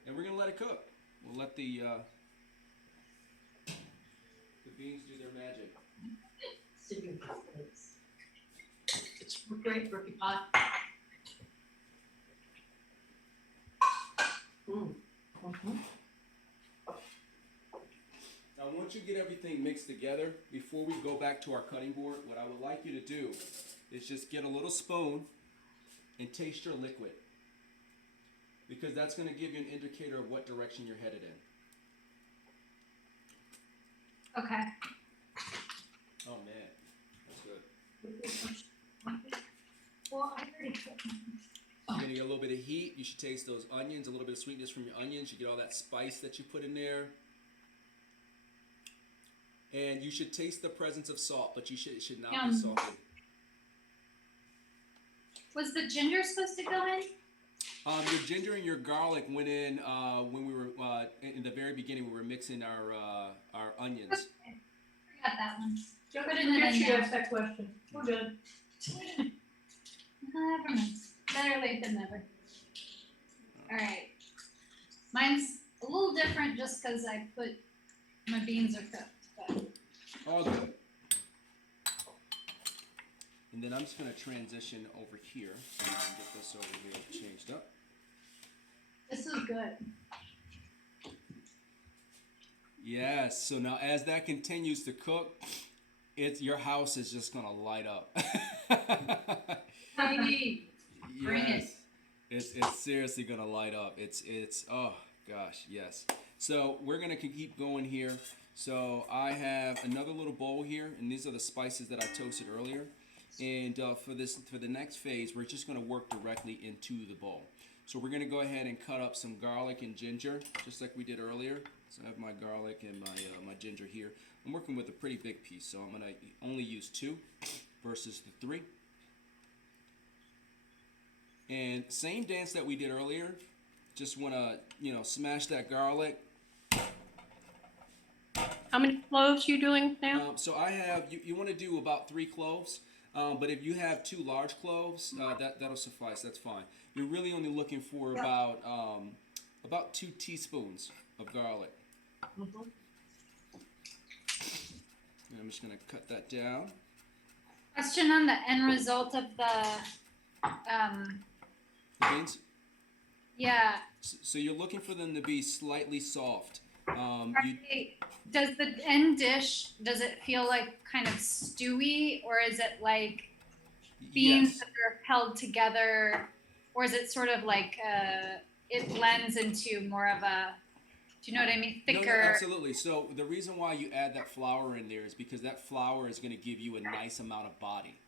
And we're going to let it cook. We'll let the beans do their magic. It's great rookie pot. Now once you get everything mixed together, before we go back to our cutting board, what I would like you to do is just get a little spoon and taste your liquid. Because that's going to give you an indicator of what direction you're headed in. Okay. Oh man, that's good. Well, I already put You're gonna get a little bit of heat. You should taste those onions, a little bit of sweetness from your onions. You get all that spice that you put in there. And you should taste the presence of salt, but it should not be salted. Was the ginger supposed to go in? Your ginger and your garlic went in when we were in the very beginning. We were mixing our onions. Okay. Forgot that one. Don't Put it in forget the she now. asked that question. We're good. Never mind. Better late than never. All right. Mine's a little different just because I put my beans are cooked. But All good. And then I'm just gonna transition over here so I can get this over here changed up. this is good. Yes. So now, as that continues to cook, your house is just gonna light up. Heidi, bring it. Yes. It's seriously gonna light up. It's oh gosh, yes. So we're gonna keep going here. So I have another little bowl here, and these are the spices that I toasted earlier. And for the next phase, we're just gonna work directly into the bowl. So we're gonna go ahead and cut up some garlic and ginger, just like we did earlier. So I have my garlic and my ginger here. I'm working with a pretty big piece, so I'm gonna only use 2 versus the 3. And same dance that we did earlier. Just wanna, smash that garlic. How many cloves you doing now? So I have, you want to do about 3 cloves, but if you have 2 large cloves, that'll suffice. That's fine. You're really only looking for about 2 teaspoons of garlic. Mhm. And I'm just gonna cut that down. Question on the end result of the, The beans. yeah. So you're looking for them to be slightly soft. Does the end dish, does it feel like kind of stewy, or is it like beans Yes. that are held together, or is it sort of like it blends into more of a, do you know what I mean, No, thicker? absolutely. So the reason why you add that flour in there is because that flour is going to give you a nice amount of body.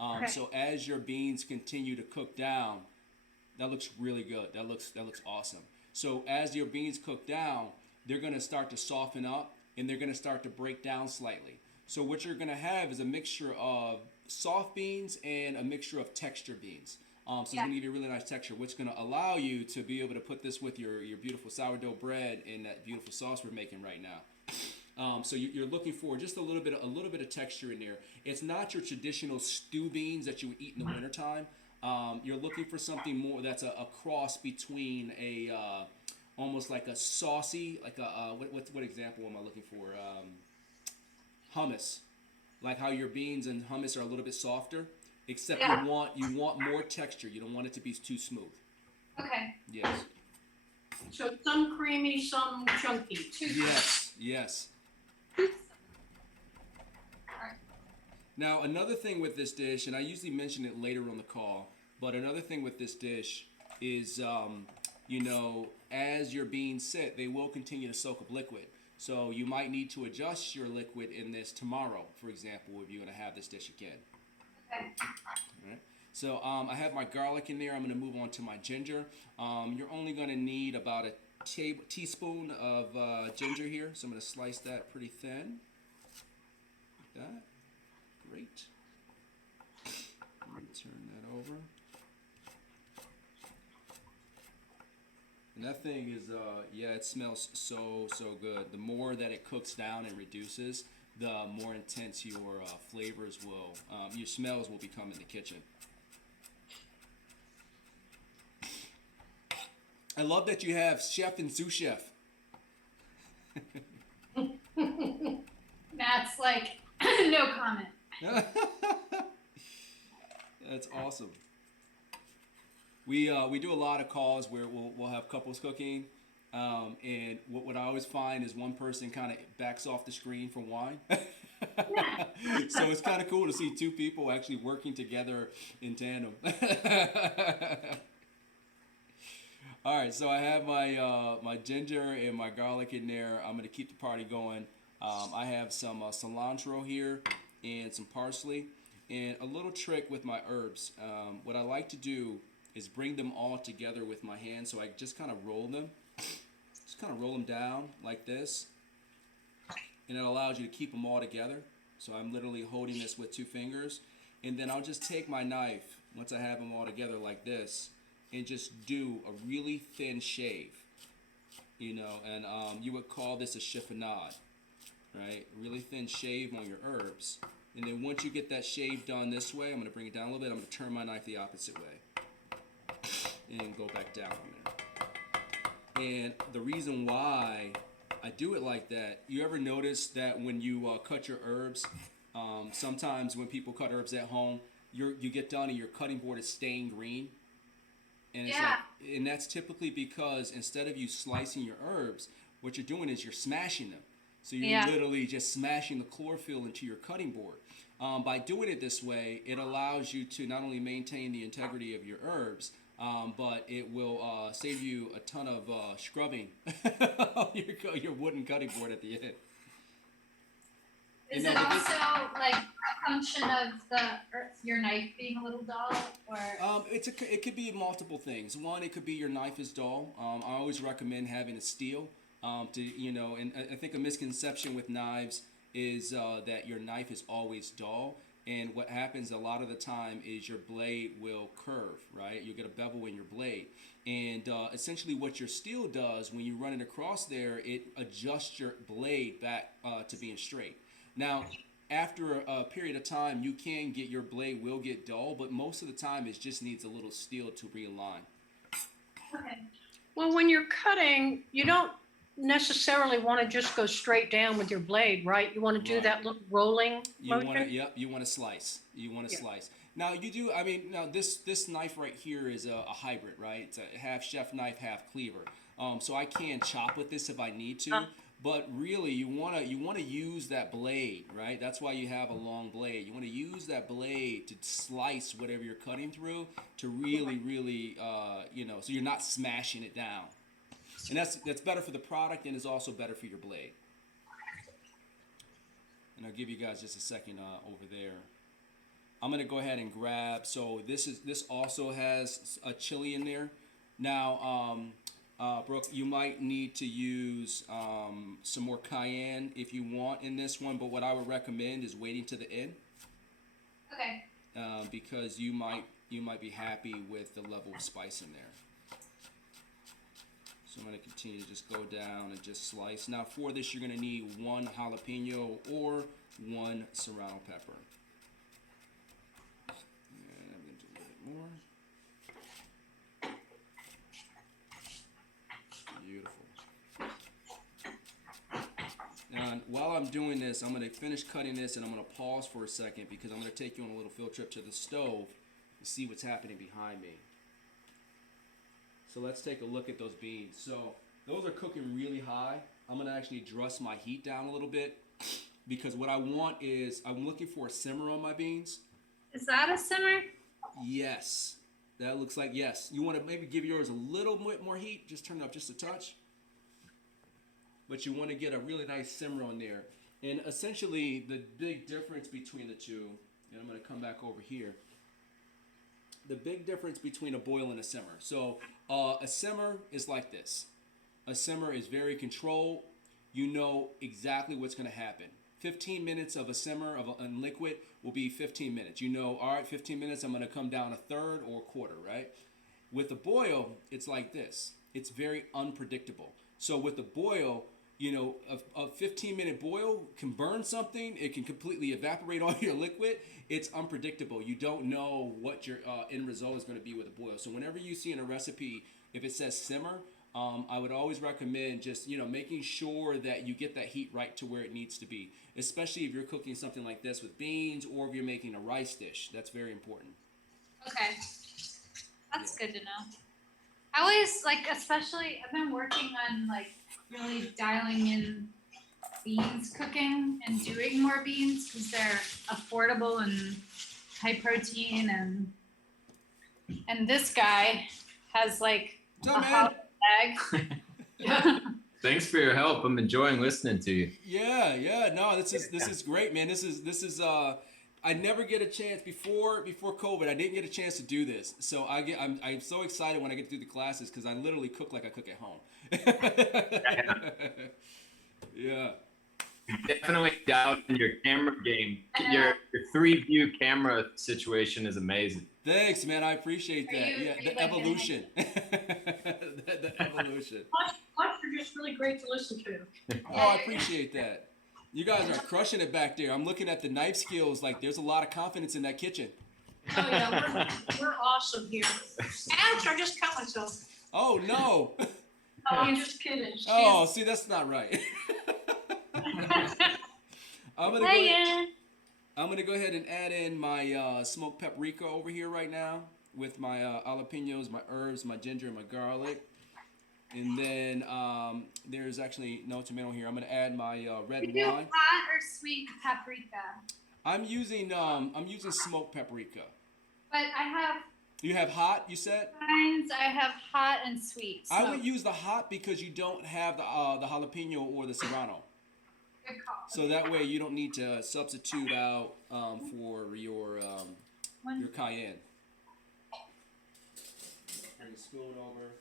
Okay. So as your beans continue to cook down, that looks really good. That looks awesome. So as your beans cook down, they're going to start to soften up and they're going to start to break down slightly. So what you're going to have is a mixture of soft beans and a mixture of texture beans. So it's going to give you a really nice texture, which is going to allow you to be able to put this with your beautiful sourdough bread and that beautiful sauce we're making right now. So you're looking for just a little bit of texture in there. It's not your traditional stew beans that you would eat in the wintertime. You're looking for something more that's a cross between almost like a saucy, like what example am I looking for? Hummus, like how your beans and hummus are a little bit softer, except you want more texture. You don't want it to be too smooth. Okay. Yes. So some creamy, some chunky. Yes. Now another thing with this dish, and I usually mention it later on the call, but another thing with this dish is, as your beans sit, they will continue to soak up liquid. So you might need to adjust your liquid in this tomorrow, for example, if you're going to have this dish again. Okay. All right. So I have my garlic in there. I'm going to move on to my ginger. You're only going to need about a teaspoon of ginger here. So I'm going to slice that pretty thin. Like that. Great. Let me turn that over. And that thing is, it smells so good. The more that it cooks down and reduces, the more intense your flavors will, your smells will become in the kitchen. I love that you have chef and sous chef. Matt's like, no comment. That's awesome. We do a lot of calls where we'll have couples cooking, and what I always find is one person kind of backs off the screen for wine. So it's kind of cool to see 2 people actually working together in tandem. All right, so I have my ginger and my garlic in there. I'm gonna keep the party going. I have some cilantro here. and some parsley. And a little trick with my herbs, what I like to do is bring them all together with my hand. So I just kind of roll them. Just kind of roll them down like this. And it allows you to keep them all together. So I'm literally holding this with 2 fingers. And then I'll just take my knife, once I have them all together like this, and just do a really thin shave. You know, and you would call this a chiffonade, right? Really thin shave on your herbs. And then once you get that shave done this way, I'm going to bring it down a little bit. I'm going to turn my knife the opposite way and go back down on there. And the reason why I do it like that, you ever notice that when you cut your herbs, sometimes when people cut herbs at home, you get done and your cutting board is staying green? And it's and that's typically because instead of you slicing your herbs, what you're doing is you're smashing them. So you're literally just smashing the chlorophyll into your cutting board. By doing it this way, it allows you to not only maintain the integrity of your herbs, but it will save you a ton of scrubbing your wooden cutting board at the end. Is it also like a function of your knife being a little dull, or? It could be multiple things. One, it could be your knife is dull. I always recommend having a steel. And I think a misconception with knives is that your knife is always dull. And what happens a lot of the time is your blade will curve, right? You'll get a bevel in your blade. And essentially what your steel does when you run it across there, it adjusts your blade back to being straight. Now, after a period of time, you can get your blade will get dull, but most of the time it just needs a little steel to realign. Okay. Well, when you're cutting, you don't necessarily want to just go straight down with your blade, right? You want to do that little rolling motion? You want to slice. You want to slice. Now, you do, this knife right here is a hybrid, right? It's a half chef knife, half cleaver. So I can chop with this if I need to. But really, you want to use that blade, right? That's why you have a long blade. You want to use that blade to slice whatever you're cutting through to really, so you're not smashing it down. And that's better for the product and is also better for your blade. And I'll give you guys just a second over there. I'm gonna go ahead and grab. So this also has a chili in there. Now, Brooke, you might need to use some more cayenne if you want in this one, but what I would recommend is waiting to the end. Okay. Because you might be happy with the level of spice in there. So I'm going to continue to just go down and just slice. Now for this, you're going to need 1 jalapeno or 1 serrano pepper. And I'm going to do a little bit more. And while I'm doing this, I'm going to finish cutting this and I'm going to pause for a second because I'm going to take you on a little field trip to the stove to see what's happening behind me. So let's take a look at those beans. So those are cooking really high. I'm going to actually adjust my heat down a little bit because what I want is I'm looking for a simmer on my beans. Is that a simmer? Yes. That looks like yes. You want to maybe give yours a little bit more heat. Just turn it up just a touch. But you want to get a really nice simmer on there. And essentially, the big difference between the two, and I'm going to come back over here. The big difference between a boil and a simmer. So a simmer is like this. A simmer is very controlled. You know exactly what's going to happen. 15 minutes of a simmer of a liquid will be 15 minutes. You know, all right, 15 minutes, I'm going to come down a third or a quarter, right? With a boil, it's like this. It's very unpredictable. So with a boil, you know, a 15-minute boil can burn something. It can completely evaporate all your liquid. It's unpredictable. You don't know what your end result is going to be with a boil. So whenever you see in a recipe, if it says simmer, I would always recommend just, you know, making sure that you get that heat right to where it needs to be, especially if you're cooking something like this with beans or if you're making a rice dish. That's very important. Okay. That's good to know. I always, like, especially, I've been working on, like, really dialing in beans cooking and doing more beans because they're affordable and high protein, and this guy has like a hollow bag. Thanks for your help. I'm enjoying listening to you. Yeah. No, this is great, man. This is I never get a chance before COVID. I didn't get a chance to do this, so I'm so excited when I get to do the classes because I literally cook like I cook at home. Yeah. Definitely doubt in your camera game. Your 3-view camera situation is amazing. Thanks, man. I appreciate that. Are you The like evolution. The evolution. Plus, you're just really great to listen to. Oh, I appreciate that. You guys are crushing it back there. I'm looking at the knife skills. Like, there's a lot of confidence in that kitchen. Oh yeah, we're awesome here. Ouch! I just cut myself. Oh no. Oh, I'm just kidding. Oh, see, that's not right. I'm gonna go ahead and add in my smoked paprika over here right now with my jalapenos, my herbs, my ginger, and my garlic. And then there's actually no tomato here. I'm gonna add my red Do you do wine. hot or sweet paprika? I'm using smoked paprika. But I have You have hot, you said? kinds. I have hot and sweet. I would use the hot because you don't have the jalapeno or the serrano. Good call. So that way you don't need to substitute out for your cayenne. Bring a spoon over,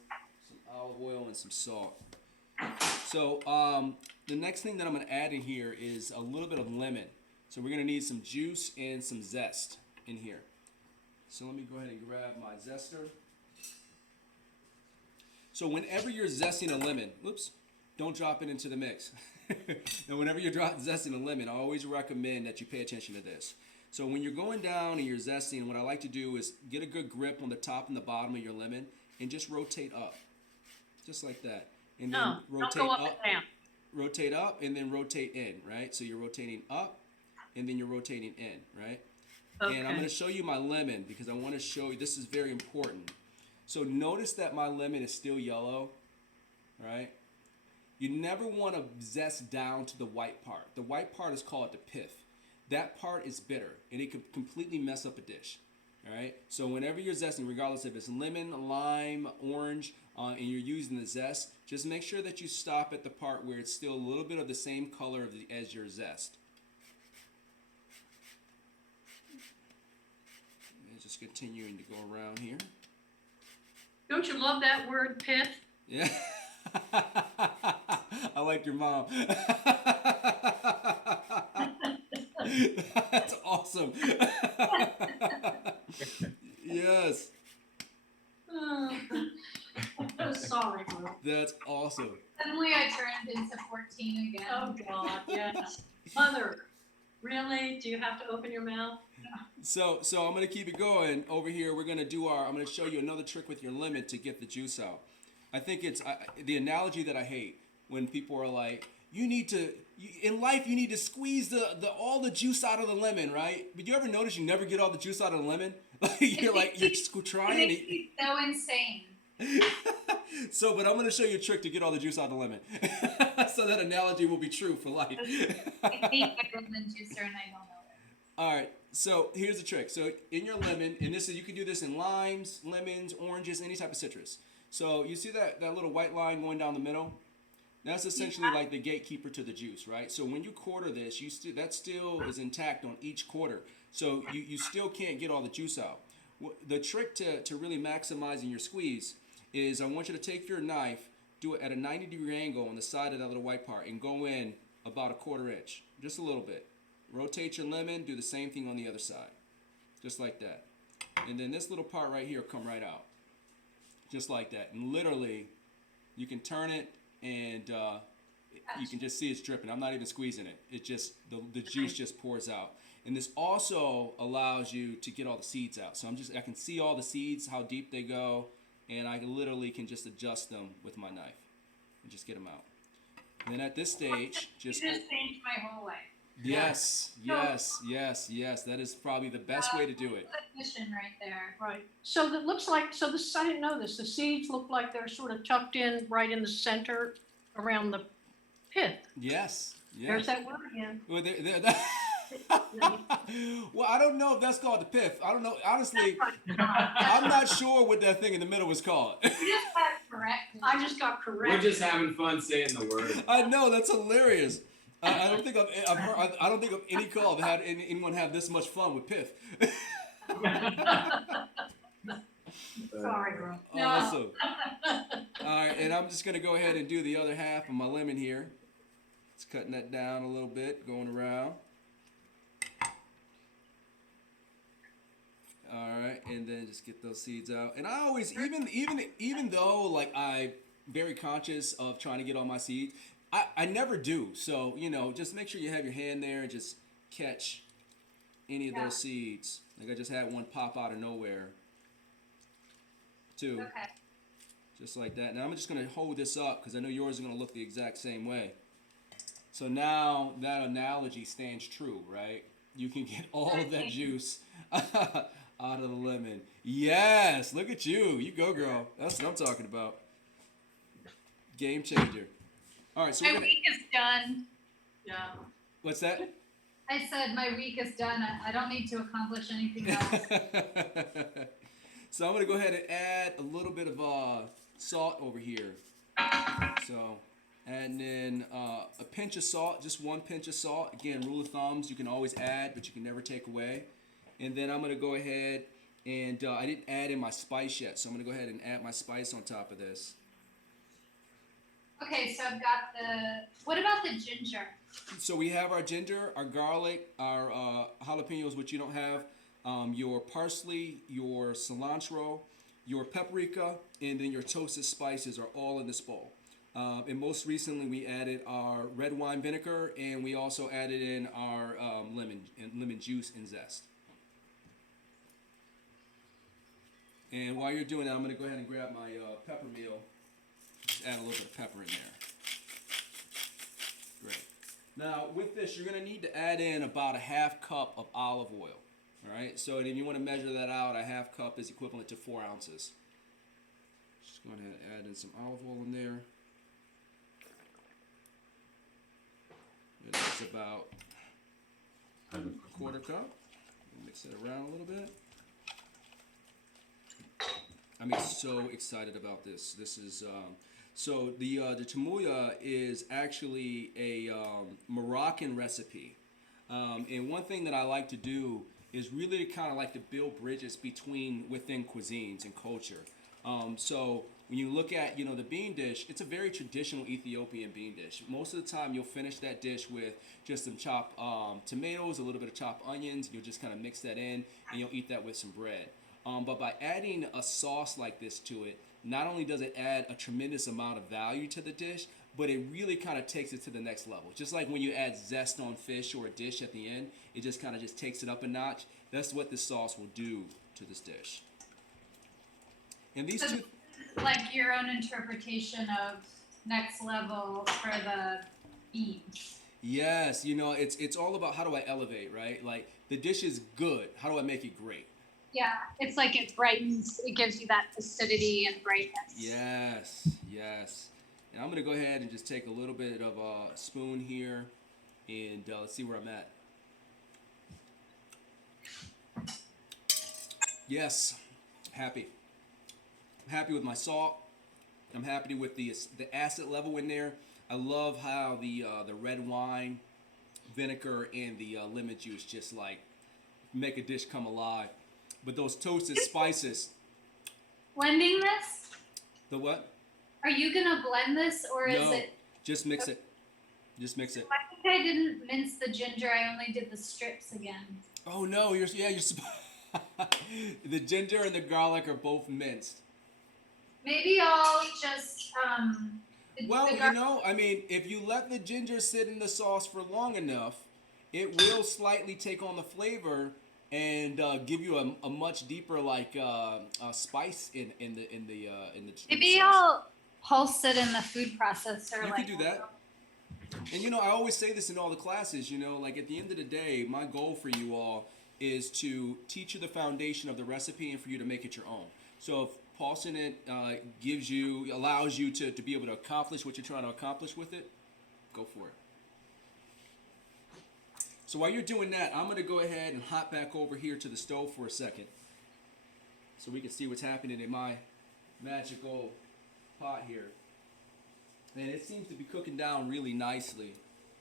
some olive oil and some salt. So the next thing that I'm going to add in here is a little bit of lemon. So we're going to need some juice and some zest in here. So let me go ahead and grab my zester. So whenever you're zesting a lemon, don't drop it into the mix. Now, whenever you're zesting a lemon, I always recommend that you pay attention to this. So when you're going down and you're zesting, what I like to do is get a good grip on the top and the bottom of your lemon and just rotate up, just like that. And then rotate don't go up and down. Rotate up and then rotate in, right? So you're rotating up and then you're rotating in, right? Okay. And I'm going to show you my lemon because I want to show you, this is very important. So notice that my lemon is still yellow, right? You never want to zest down to the white part. The white part is called the pith. That part is bitter, and it could completely mess up a dish. All right. So whenever you're zesting, regardless if it's lemon, lime, orange, and you're using the zest, just make sure that you stop at the part where it's still a little bit of the same color as your zest. And just continuing to go around here. Don't you love that word, pith? Yeah. I like your mom. That's awesome. Yes. I'm sorry, bro. That's awesome. Suddenly I turned into 14 again. Oh God, yes. Mother, really? Do you have to open your mouth? So I'm gonna keep it going. Over here, I'm gonna show you another trick with your lemon to get the juice out. I think it's the analogy that I hate when people are like, in life you need to squeeze all the juice out of the lemon, right? But you ever notice you never get all the juice out of the lemon? You're trying. It makes me so insane. But I'm going to show you a trick to get all the juice out of the lemon. So that analogy will be true for life. I hate my lemon juicer and I don't know it. All right. So here's the trick. So in your lemon, and you can do this in limes, lemons, oranges, any type of citrus. So you see that little white line going down the middle? That's essentially like the gatekeeper to the juice, right? So when you quarter this, that still is intact on each quarter. So you still can't get all the juice out. The trick to really maximizing your squeeze is I want you to take your knife, do it at a 90-degree angle on the side of that little white part, and go in about a 1/4 inch, just a little bit. Rotate your lemon, do the same thing on the other side, just like that. And then this little part right here will come right out, just like that. And literally, you can turn it, and you can just see it's dripping. I'm not even squeezing it. It just the juice just pours out. And this also allows you to get all the seeds out. So I can see all the seeds, how deep they go, and I literally can just adjust them with my knife and just get them out. And then at this stage, You just changed my whole life. yes. That is probably the best way to do it. That's a mission right there. Right. So that looks like, I didn't know this. The seeds look like they're sort of tucked in right in the center around the pith. Yes. There's that word again. Well, Well, I don't know if that's called the pith. I don't know. Honestly, I'm not sure what that thing in the middle was called. You just got correct. I just got We're corrected. just having fun saying the word. I know, that's hilarious. I don't think I've heard. I don't think of any call I've had anyone have this much fun with pith. Sorry, girl. No. Awesome. All right, and I'm just gonna go ahead and do the other half of my lemon here. Just cutting that down a little bit, going around. All right, and then just get those seeds out. And I always, even though like I'm very conscious of trying to get all my seeds, I never do. So just make sure you have your hand there and just catch any of those seeds. Like I just had one pop out of nowhere. Too. Okay. Just like that. Now I'm just gonna hold this up because I know yours is gonna look the exact same way. So now that analogy stands true, right? You can get all of that juice out of the lemon. Yes, look at you. You go, girl. That's what I'm talking about. Game changer. All right, so My week is done. Yeah. what's that? I said my week is done. I don't need to accomplish anything else. So I'm gonna go ahead and add a little bit of salt over here. So adding in a pinch of salt, just one pinch of salt. Again, rule of thumbs, you can always add, but you can never take away. And then I'm gonna go ahead and I didn't add in my spice yet, so I'm gonna go ahead and add my spice on top of this. Okay, so I've got what about the ginger? So we have our ginger, our garlic, our jalapenos, which you don't have, your parsley, your cilantro, your paprika, and then your toasted spices are all in this bowl. And most recently we added our red wine vinegar, and we also added in our lemon juice and zest. And while you're doing that, I'm going to go ahead and grab my pepper meal. Just add a little bit of pepper in there. Great. Now, with this, you're going to need to add in about a half cup of olive oil. All right? So if you want to measure that out, a half cup is equivalent to 4 ounces. Just go ahead and add in some olive oil in there. And that's about a quarter cup. Mix it around a little bit. I'm so excited about this. This is so the Chermoula is actually a Moroccan recipe, and one thing that I like to do is really kind of like to build bridges within cuisines and culture. So when you look at the bean dish, it's a very traditional Ethiopian bean dish. Most of the time, you'll finish that dish with just some chopped tomatoes, a little bit of chopped onions. You'll just kind of mix that in, and you'll eat that with some bread. But by adding a sauce like this to it, not only does it add a tremendous amount of value to the dish, but it really kind of takes it to the next level. Just like when you add zest on fish or a dish at the end, it just kind of just takes it up a notch. That's what this sauce will do to this dish. And these two, like your own interpretation of next level for the beans. yes, it's all about how do I elevate, right? Like the dish is good. How do I make it great? Yeah, it's like it brightens. It gives you that acidity and brightness. Yes, yes. And I'm going to go ahead and just take a little bit of a spoon here, and let's see where I'm at. Yes, happy. I'm happy with my salt. I'm happy with the acid level in there. I love how the red wine, vinegar, and the lemon juice just like make a dish come alive. But those toasted spices. Blending this? The what? Are you gonna blend this, or is No, it? just mix it. Just mix it. I think I didn't mince the ginger. I only did the strips again. Oh no, you're the ginger and the garlic are both minced. Maybe I'll just Well, I mean, if you let the ginger sit in the sauce for long enough, it will slightly take on the flavor and give you a much deeper spice in the maybe sauce. I'll pulse it in the food processor. You could do that. And I always say this in all the classes, like at the end of the day, my goal for you all is to teach you the foundation of the recipe and for you to make it your own. So if pulsing it allows you to be able to accomplish what you're trying to accomplish with it, go for it. So while you're doing that, I'm going to go ahead and hop back over here to the stove for a second so we can see what's happening in my magical pot here. And it seems to be cooking down really nicely.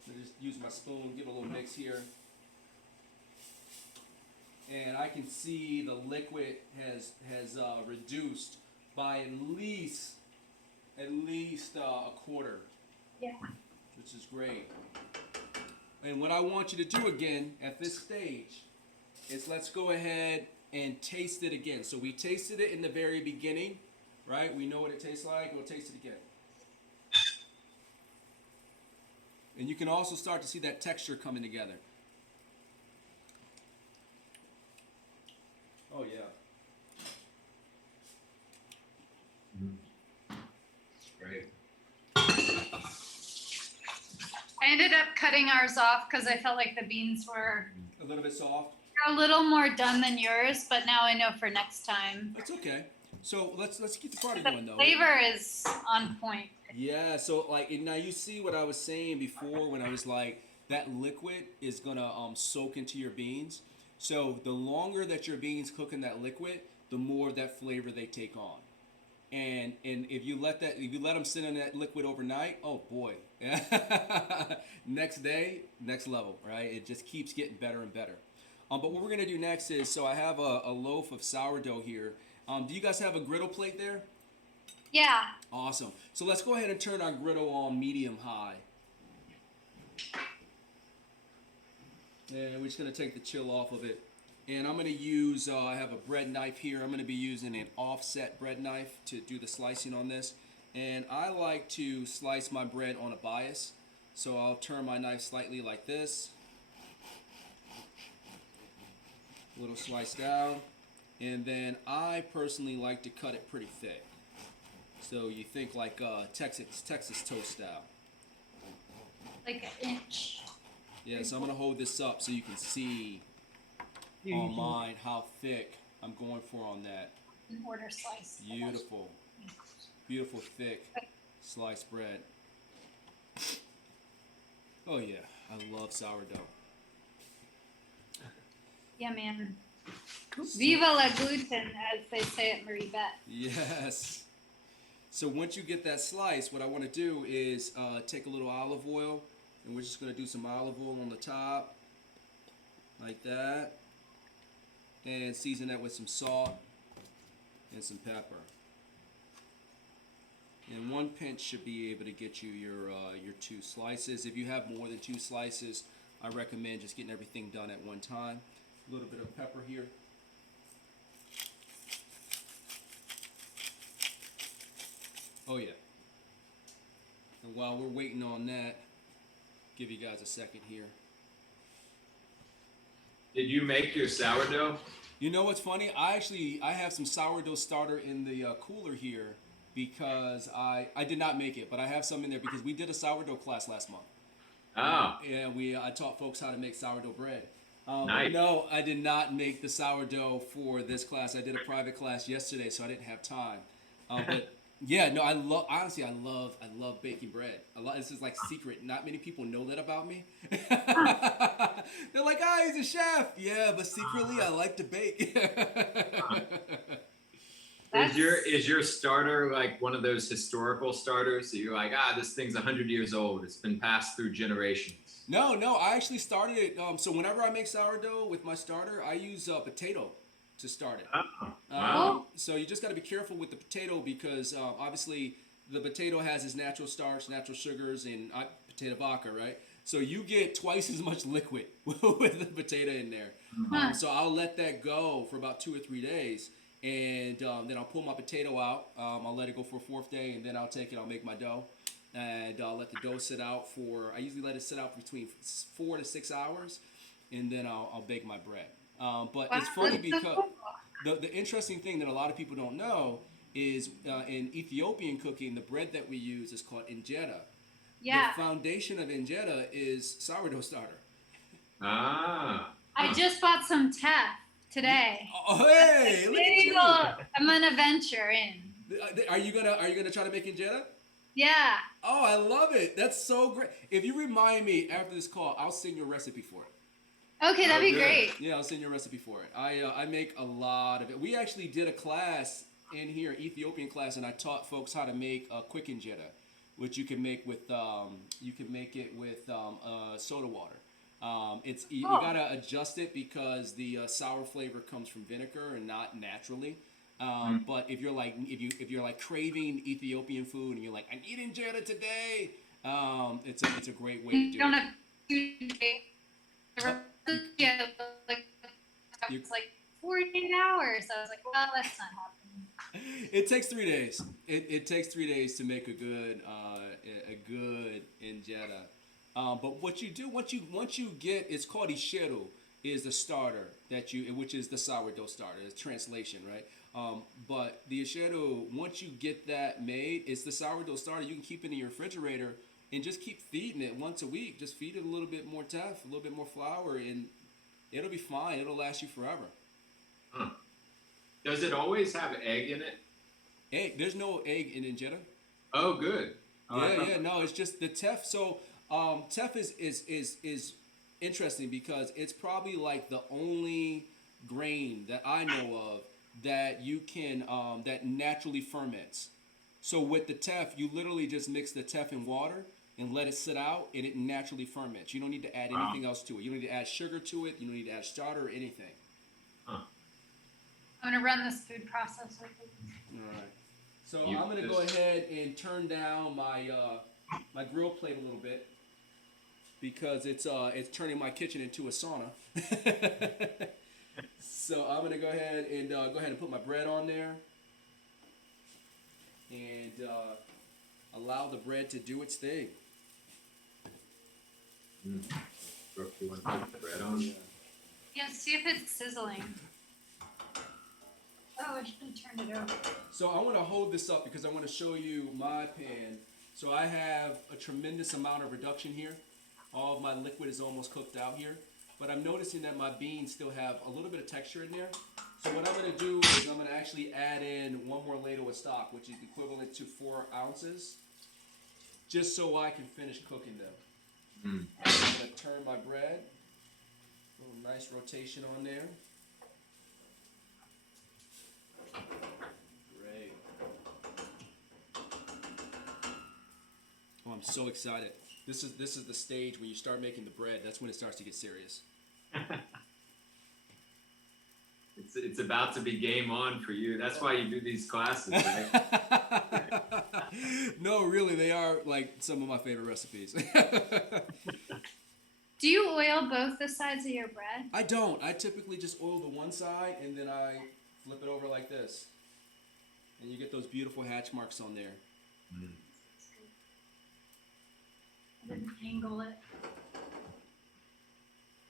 I'm just use my spoon, give it a little mix here. And I can see the liquid has reduced by at least a quarter. Yeah. Which is great. And what I want you to do again at this stage is let's go ahead and taste it again. So we tasted it in the very beginning, right? We know what it tastes like. We'll taste it again. And you can also start to see that texture coming together. Oh, yeah. Great. I ended up cutting ours off because I felt like the beans were A little bit soft. a little more done than yours, but now I know for next time. That's okay. So let's keep the party The going though. flavor is on point. Yeah, so like and now you see what I was saying before when I was like that liquid is gonna soak into your beans. So the longer that your beans cook in that liquid, the more that flavor they take on. And if you let them sit in that liquid overnight, oh boy, next day, next level, right? It just keeps getting better and better. But what we're gonna do next is, so I have a loaf of sourdough here. Do you guys have a griddle plate there? Yeah. Awesome. So let's go ahead and turn our griddle on medium high. And we're just gonna take the chill off of it. And I'm gonna use, I have a bread knife here. I'm gonna be using an offset bread knife to do the slicing on this. And I like to slice my bread on a bias. So I'll turn my knife slightly like this. A little slice down. And then I personally like to cut it pretty thick. So you think like Texas toast style. Like an inch. Yeah, so I'm gonna hold this up so you can see on mine how thick I'm going for on that. An order slice. Beautiful, beautiful thick sliced bread. Oh yeah, I love sourdough. Yeah, man. Viva la gluten, as they say at Marie Beth. Yes. So once you get that slice, what I want to do is take a little olive oil, and we're just going to do some olive oil on the top, like that, and season that with some salt and some pepper. And one pinch should be able to get you your 2 slices. If you have more than 2 slices, I recommend just getting everything done at one time. A little bit of pepper here. Oh yeah. And while we're waiting on that, give you guys a second here. Did you make your sourdough? You know what's funny? I have some sourdough starter in the cooler here because I did not make it, but I have some in there because we did a sourdough class last month. Oh. Yeah, I taught folks how to make sourdough bread. Nice. No, I did not make the sourdough for this class. I did a private class yesterday, so I didn't have time. But yeah, no, I love baking bread. This is like secret. Not many people know that about me. They're like, oh, he's a chef. Yeah, but secretly I like to bake. Is your starter like one of those historical starters that you're like, this thing's 100 years old. It's been passed through generations. No, I actually started it. So whenever I make sourdough with my starter, I use potato to start it. Oh, wow. So you just got to be careful with the potato because obviously the potato has its natural starch, natural sugars, and potato vodka, right? So you get twice as much liquid with the potato in there. So I'll let that go for about 2 or 3 days. And then I'll pull my potato out. I'll let it go for a 4th day, and then I'll take it. I'll make my dough, and I'll let the dough sit out for. I usually let it sit out between 4 to 6 hours, and then I'll bake my bread. But it's funny because the interesting thing that a lot of people don't know is in Ethiopian cooking, the bread that we use is called injera. Yeah. The foundation of injera is sourdough starter. I just bought some teff today. Oh, hey, look at you. I'm gonna venture in. Are you gonna try to make injera? Yeah. Oh, I love it. That's so great. If you remind me after this call, I'll send you a recipe for it. Okay, that'd be good. great. Yeah, I'll send you a recipe for it. I make a lot of it. We actually did a class in here, Ethiopian class, and I taught folks how to make a quick injera, which you can make with soda water. You Oh. gotta adjust it because the sour flavor comes from vinegar and not naturally. But if you're like craving Ethiopian food and you're like, I need injera today, it's a great way to You do don't it. have to. You, Yeah, like you, it's like 48 hours. I was like, well, that's not happening. it takes 3 days. It takes 3 days to make a good injera. But what you do once you get, it's called isheru, is the starter which is the sourdough starter. It's translation, right? But the isheru, once you get that made, it's the sourdough starter. You can keep it in your refrigerator and just keep feeding it once a week. Just feed it a little bit more teff, a little bit more flour, and it'll be fine. It'll last you forever. Huh. Does it always have egg in it? Egg? There's no egg in injera. Oh, good. Oh, Yeah. No, it's just the teff. So teff is interesting because it's probably like the only grain that I know of that you can that naturally ferments. So with the teff, you literally just mix the teff in water and let it sit out, and it naturally ferments. You don't need to add anything else to it. You don't need to add sugar to it. You don't need to add starter or anything. Huh. I'm gonna run this food processor. All right. So I'm gonna go ahead and turn down my my grill plate a little bit because it's turning my kitchen into a sauna. So I'm gonna go ahead and put my bread on there and allow the bread to do its thing. Brooke, you want to put the bread on? Yeah, see if it's sizzling. Oh, I should have turned it over. So I want to hold this up because I want to show you my pan. So I have a tremendous amount of reduction here. All of my liquid is almost cooked out here. But I'm noticing that my beans still have a little bit of texture in there. So what I'm going to do is I'm going to actually add in one more ladle of stock, which is equivalent to 4 ounces, just so I can finish cooking them. I'm going to turn my bread. A little nice rotation on there. Great. Oh, I'm so excited. This is the stage when you start making the bread. That's when it starts to get serious. It's about to be game on for you. That's why you do these classes, right? No, really, they are like some of my favorite recipes. Do you oil both the sides of your bread? I don't. I typically just oil the one side and then I flip it over like this. And you get those beautiful hatch marks on there. I didn't angle it.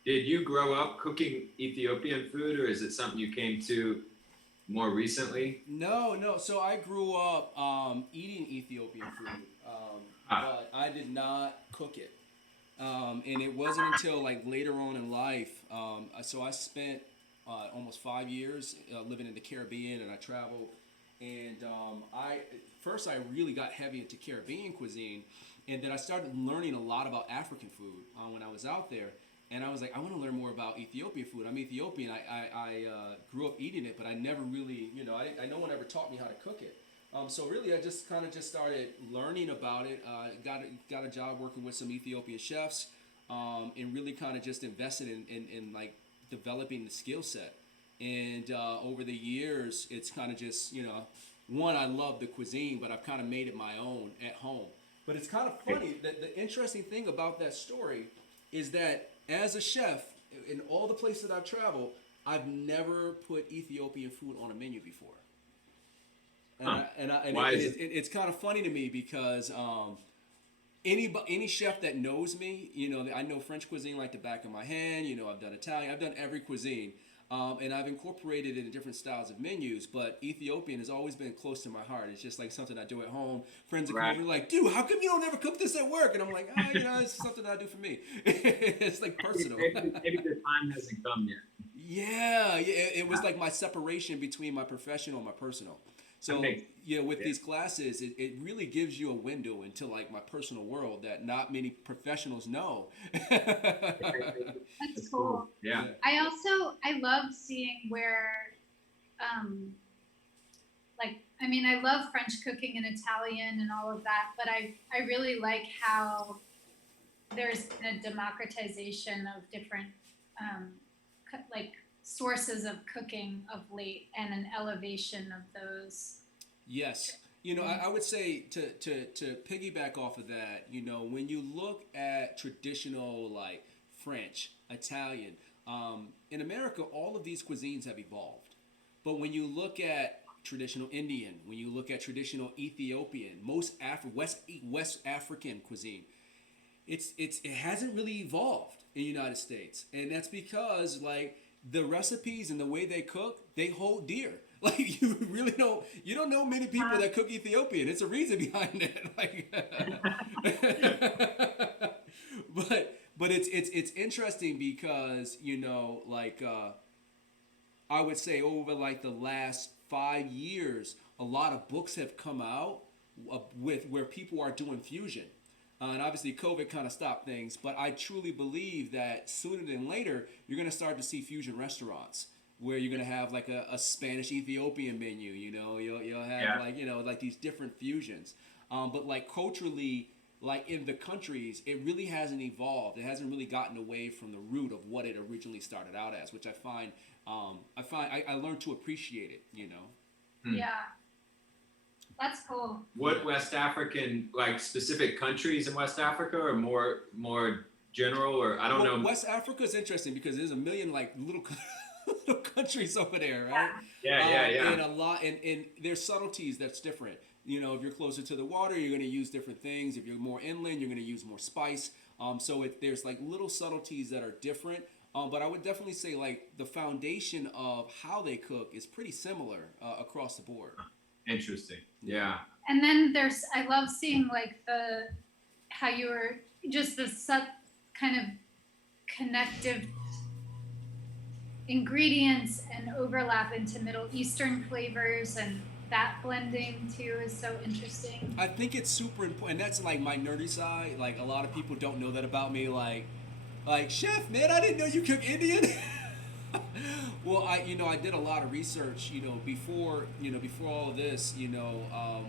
Did you grow up cooking Ethiopian food, or is it something you came to more recently? No. So I grew up eating Ethiopian food, but I did not cook it. And it wasn't until like later on in life. So I spent almost 5 years living in the Caribbean, and I traveled. And I really got heavy into Caribbean cuisine, and then I started learning a lot about African food when I was out there. And I was like, I want to learn more about Ethiopian food. I'm Ethiopian. I grew up eating it, but I never really, no one ever taught me how to cook it. So really, I just started learning about it. Got a job working with some Ethiopian chefs, and really kind of just invested in like developing the skill set. And over the years, it's kind of just, one, I love the cuisine, but I've kind of made it my own at home. But it's kind of funny that the interesting thing about that story is that as a chef, in all the places that I've traveled, I've never put Ethiopian food on a menu before. It's kind of funny to me because any chef that knows me, I know French cuisine like the back of my hand. I've done Italian, I've done every cuisine, and I've incorporated it in different styles of menus. But Ethiopian has always been close to my heart. It's just like something I do at home. Friends are coming like, dude, how come you don't ever cook this at work? And I'm like, it's something I do for me. It's like personal. Maybe the time hasn't come yet. Yeah, it was like my separation between my professional and my personal. So makes- with yeah. these classes, it really gives you a window into like my personal world that not many professionals know. That's cool. Yeah. I love seeing where, like, I mean, I love French cooking and Italian and all of that, but I really like how there's been a democratization of different, like, sources of cooking of late and an elevation of those. Yes. I would say to piggyback off of that, when you look at traditional like French, Italian, in America, all of these cuisines have evolved. But when you look at traditional Indian, when you look at traditional Ethiopian, most West African cuisine, it hasn't really evolved in the United States, and that's because like the recipes and the way they cook, they hold dear. Like you don't know many people that cook Ethiopian. It's a reason behind it. Like, but it's interesting because I would say over like the last 5 years, a lot of books have come out with where people are doing fusion. And obviously, COVID kind of stopped things, but I truly believe that sooner than later, you're going to start to see fusion restaurants where you're going to have like a Spanish Ethiopian menu. You'll have like these different fusions. But like culturally, like in the countries, it really hasn't evolved. It hasn't really gotten away from the root of what it originally started out as, which I find I learned to appreciate it. Yeah. That's cool. What West African, like specific countries in West Africa, or more general, or I don't know? West Africa is interesting because there's a million like little little countries over there, right? Yeah. And a lot, and there's subtleties that's different. If you're closer to the water, you're going to use different things. If you're more inland, you're going to use more spice. So there's like little subtleties that are different. But I would definitely say like the foundation of how they cook is pretty similar across the board. Interesting. Yeah. And then I love seeing like how you were just the kind of connective ingredients and overlap into Middle Eastern flavors, and that blending too is so interesting. I think it's super important, and that's like my nerdy side. Like a lot of people don't know that about me. Like chef, man, I didn't know you cook Indian. Well, I did a lot of research, before all of this,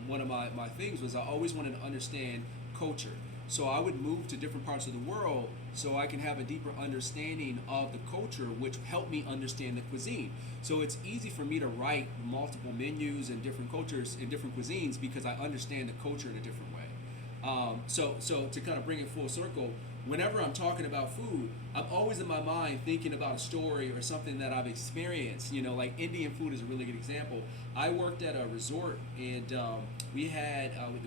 one of my things was I always wanted to understand culture. So I would move to different parts of the world so I can have a deeper understanding of the culture, which helped me understand the cuisine. So it's easy for me to write multiple menus and different cultures and different cuisines because I understand the culture in a different way. So to kind of bring it full circle, whenever I'm talking about food, I'm always in my mind thinking about a story or something that I've experienced. Like Indian food is a really good example. I worked at a resort, and we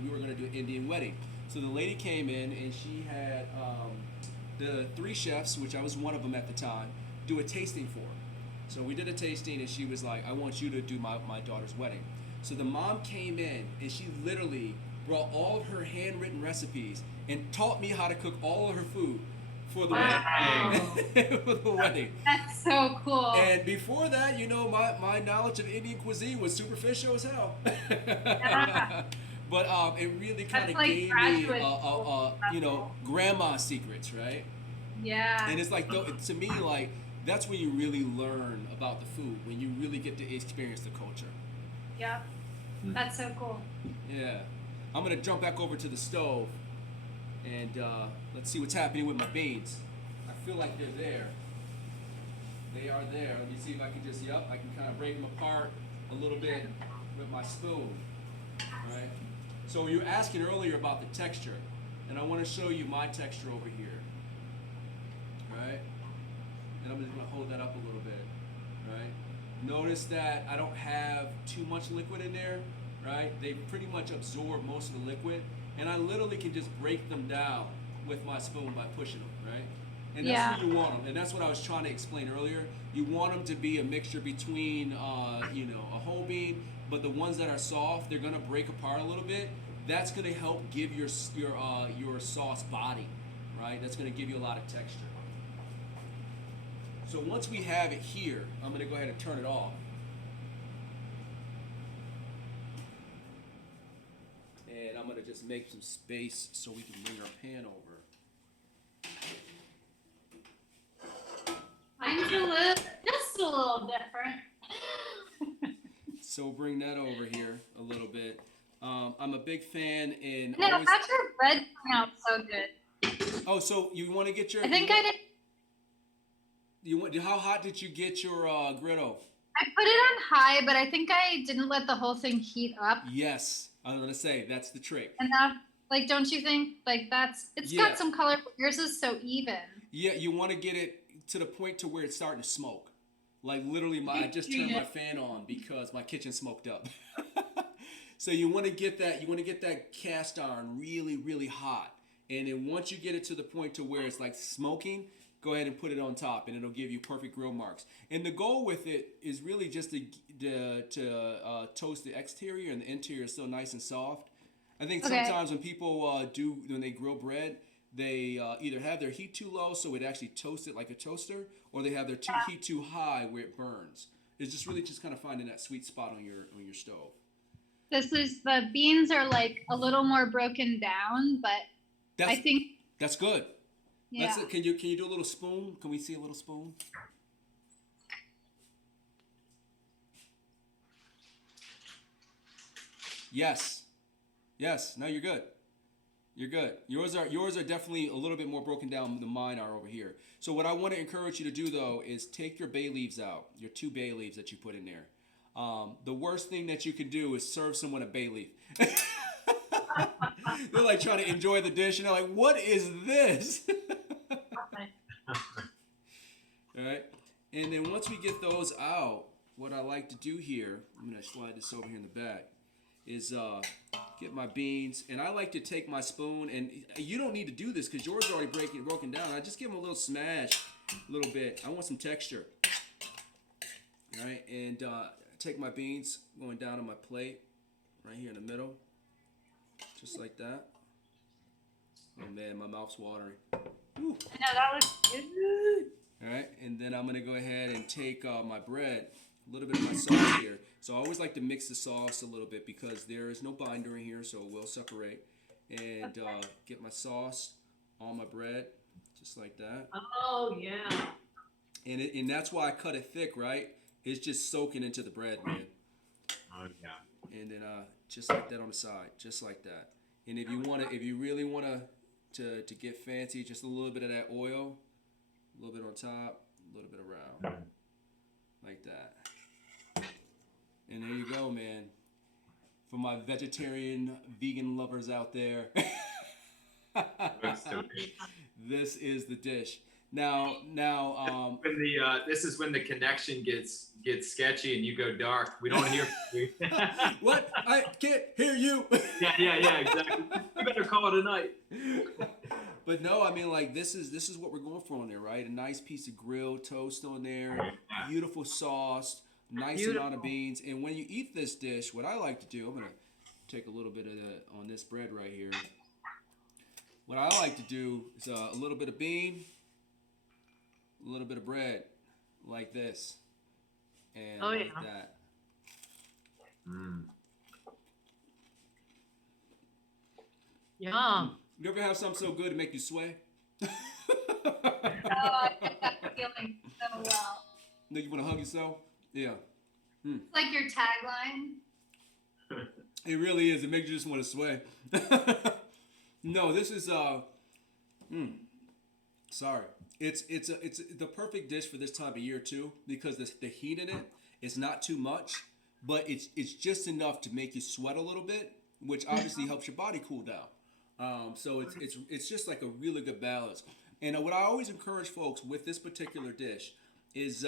were going to do an Indian wedding. So the lady came in, and she had the 3 chefs, which I was one of them at the time, do a tasting for her. So we did a tasting, and she was like, I want you to do my daughter's wedding. So the mom came in, and she literally brought all of her handwritten recipes and taught me how to cook all of her food for the wedding. For the wedding. That's so cool. And before that, my knowledge of Indian cuisine was superficial as hell. Yeah. But it really kind of like gave me, grandma's secrets, right? Yeah. And it's like, to me, like, that's when you really learn about the food, when you really get to experience the culture. Yep. That's so cool. Yeah. I'm going to jump back over to the stove, and let's see what's happening with my beans. I feel like they're there. They are there. Let me see if I can I can kind of break them apart a little bit with my spoon. All right. So you were asking earlier about the texture, and I want to show you my texture over here. All right. And I'm just going to hold that up a little bit. Right. Notice that I don't have too much liquid in there. Right? They pretty much absorb most of the liquid, and I literally can just break them down with my spoon by pushing them, right? And that's what you want them, and that's what I was trying to explain earlier. You want them to be a mixture between, a whole bean, but the ones that are soft, they're gonna break apart a little bit. That's gonna help give your sauce body, right? That's gonna give you a lot of texture. So once we have it here, I'm gonna go ahead and turn it off. I'm gonna just make some space so we can bring our pan over. Mine's just a little different. So we'll bring that over here a little bit. I'm a big fan in No, always. how'd your bread turn out so good? Oh, so you want to get your? I think I did. You want? How hot did you get your griddle? I put it on high, but I think I didn't let the whole thing heat up Yes, I'm gonna say that's the trick. enough. Like, don't you think? Like, it's Yeah. got some color, but yours is so even. Yeah, you want to get it to the point to where it's starting to smoke. Like literally, I just turned my fan on because my kitchen smoked up. So you want to get that. You want to get that cast iron really, really hot, and then once you get it to the point to where it's like smoking, go ahead and put it on top, and it'll give you perfect grill marks. And the goal with it is really just to toast the exterior, and the interior is still nice and soft. I think sometimes when people when they grill bread, they either have their heat too low, so it actually toasts it like a toaster, or they have their heat too high where it burns. It's just really just kind of finding that sweet spot on your stove. The beans are like a little more broken down, but I think that's good. yeah. That's it. Can you do a little spoon? Can we see a little spoon? Yes. No, you're good. You're good. Yours are definitely a little bit more broken down than mine are over here. So what I want to encourage you to do though is take your bay leaves out, your 2 bay leaves that you put in there. The worst thing that you can do is serve someone a bay leaf. They're like trying to enjoy the dish and they're like, what is this? All right. And then once we get those out, what I like to do here, I'm going to slide this over here in the back, is get my beans. And I like to take my spoon, and you don't need to do this because yours is already broken down. I just give them a little smash, a little bit. I want some texture. All right. And take my beans going down on my plate right here in the middle. Just like that. Oh man, my mouth's watering. Woo. I know that was good. All right, and then I'm gonna go ahead and take my bread, a little bit of my sauce here. So I always like to mix the sauce a little bit because there is no binder in here, so it will separate. And get my sauce on my bread, just like that. Oh, yeah. And that's why I cut it thick, right? It's just soaking into the bread, man. Oh yeah. And then just like that on the side, just like that. And if you really wanna to get fancy, just a little bit of that oil, a little bit on top, a little bit around, like that. And there you go, man. For my vegetarian, vegan lovers out there, this is the dish. Now, this is when the connection gets sketchy and you go dark. We don't hear from you. What? I can't hear you. Yeah, exactly. We better call it a night. But no, I mean, like this is what we're going for on there, right? A nice piece of grilled toast on there, beautiful sauce, nice amount of beans. And when you eat this dish, what I like to do, I'm gonna take a little bit of that on this bread right here. What I like to do is a little bit of bean, a little bit of bread, like this, and like that. Yum. You ever have something so good to make you sway? Oh, I get that feeling so well. Then you want to hug yourself? Yeah. It's like your tagline. It really is. It makes you just want to sway. No, this is sorry. It's the perfect dish for this time of year too, because the heat in it is not too much, but it's just enough to make you sweat a little bit, which obviously helps your body cool down. So it's just like a really good balance. And what I always encourage folks with this particular dish is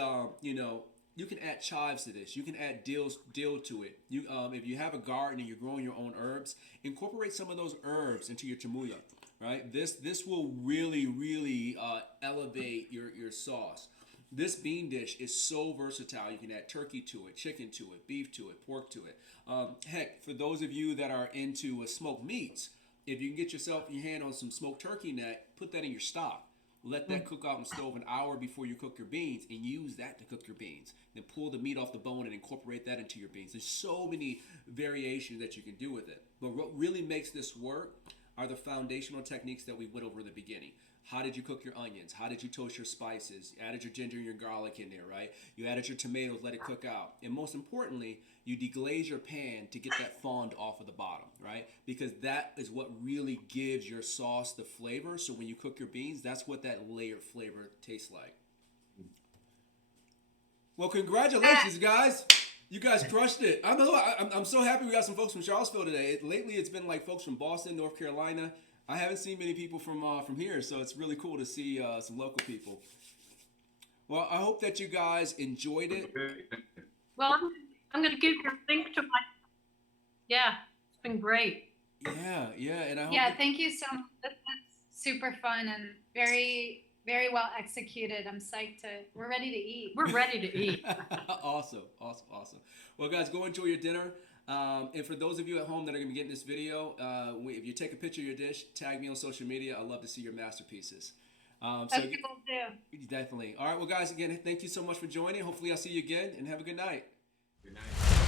you can add chives to this. You can add dill to it. You if you have a garden and you're growing your own herbs, incorporate some of those herbs into your chermoula. Right? This will really elevate your sauce. This bean dish is so versatile. You can add turkey to it, chicken to it, beef to it, pork to it. Heck, for those of you that are into smoked meats, if you can get your hand on some smoked turkey neck, put that in your stock. Let that cook out on the stove an hour before you cook your beans, and use that to cook your beans. Then pull the meat off the bone and incorporate that into your beans. There's so many variations that you can do with it. But what really makes this work are the foundational techniques that we went over in the beginning. How did you cook your onions? How did you toast your spices? You added your ginger and your garlic in there, right? You added your tomatoes, let it cook out. And most importantly, you deglaze your pan to get that fond off of the bottom, right? Because that is what really gives your sauce the flavor. So when you cook your beans, that's what that layered flavor tastes like. Well, congratulations, guys. You guys crushed it. I'm so happy we got some folks from Charlottesville today. Lately, it's been like folks from Boston, North Carolina. I haven't seen many people from here, so it's really cool to see some local people. Well, I hope that you guys enjoyed it. Well, I'm going to give you a link to my. Yeah, it's been great. Yeah, and I hope. Yeah, thank you so much. This is super fun and very, very well executed. I'm psyched to. We're ready to eat. We're ready to eat. Awesome. Well, guys, go enjoy your dinner. And for those of you at home that are going to be getting this video, if you take a picture of your dish, tag me on social media. I'd love to see your masterpieces. Okay, we'll do. Definitely. All right, well, guys, again, thank you so much for joining. Hopefully I'll see you again, and have a good night. Good night.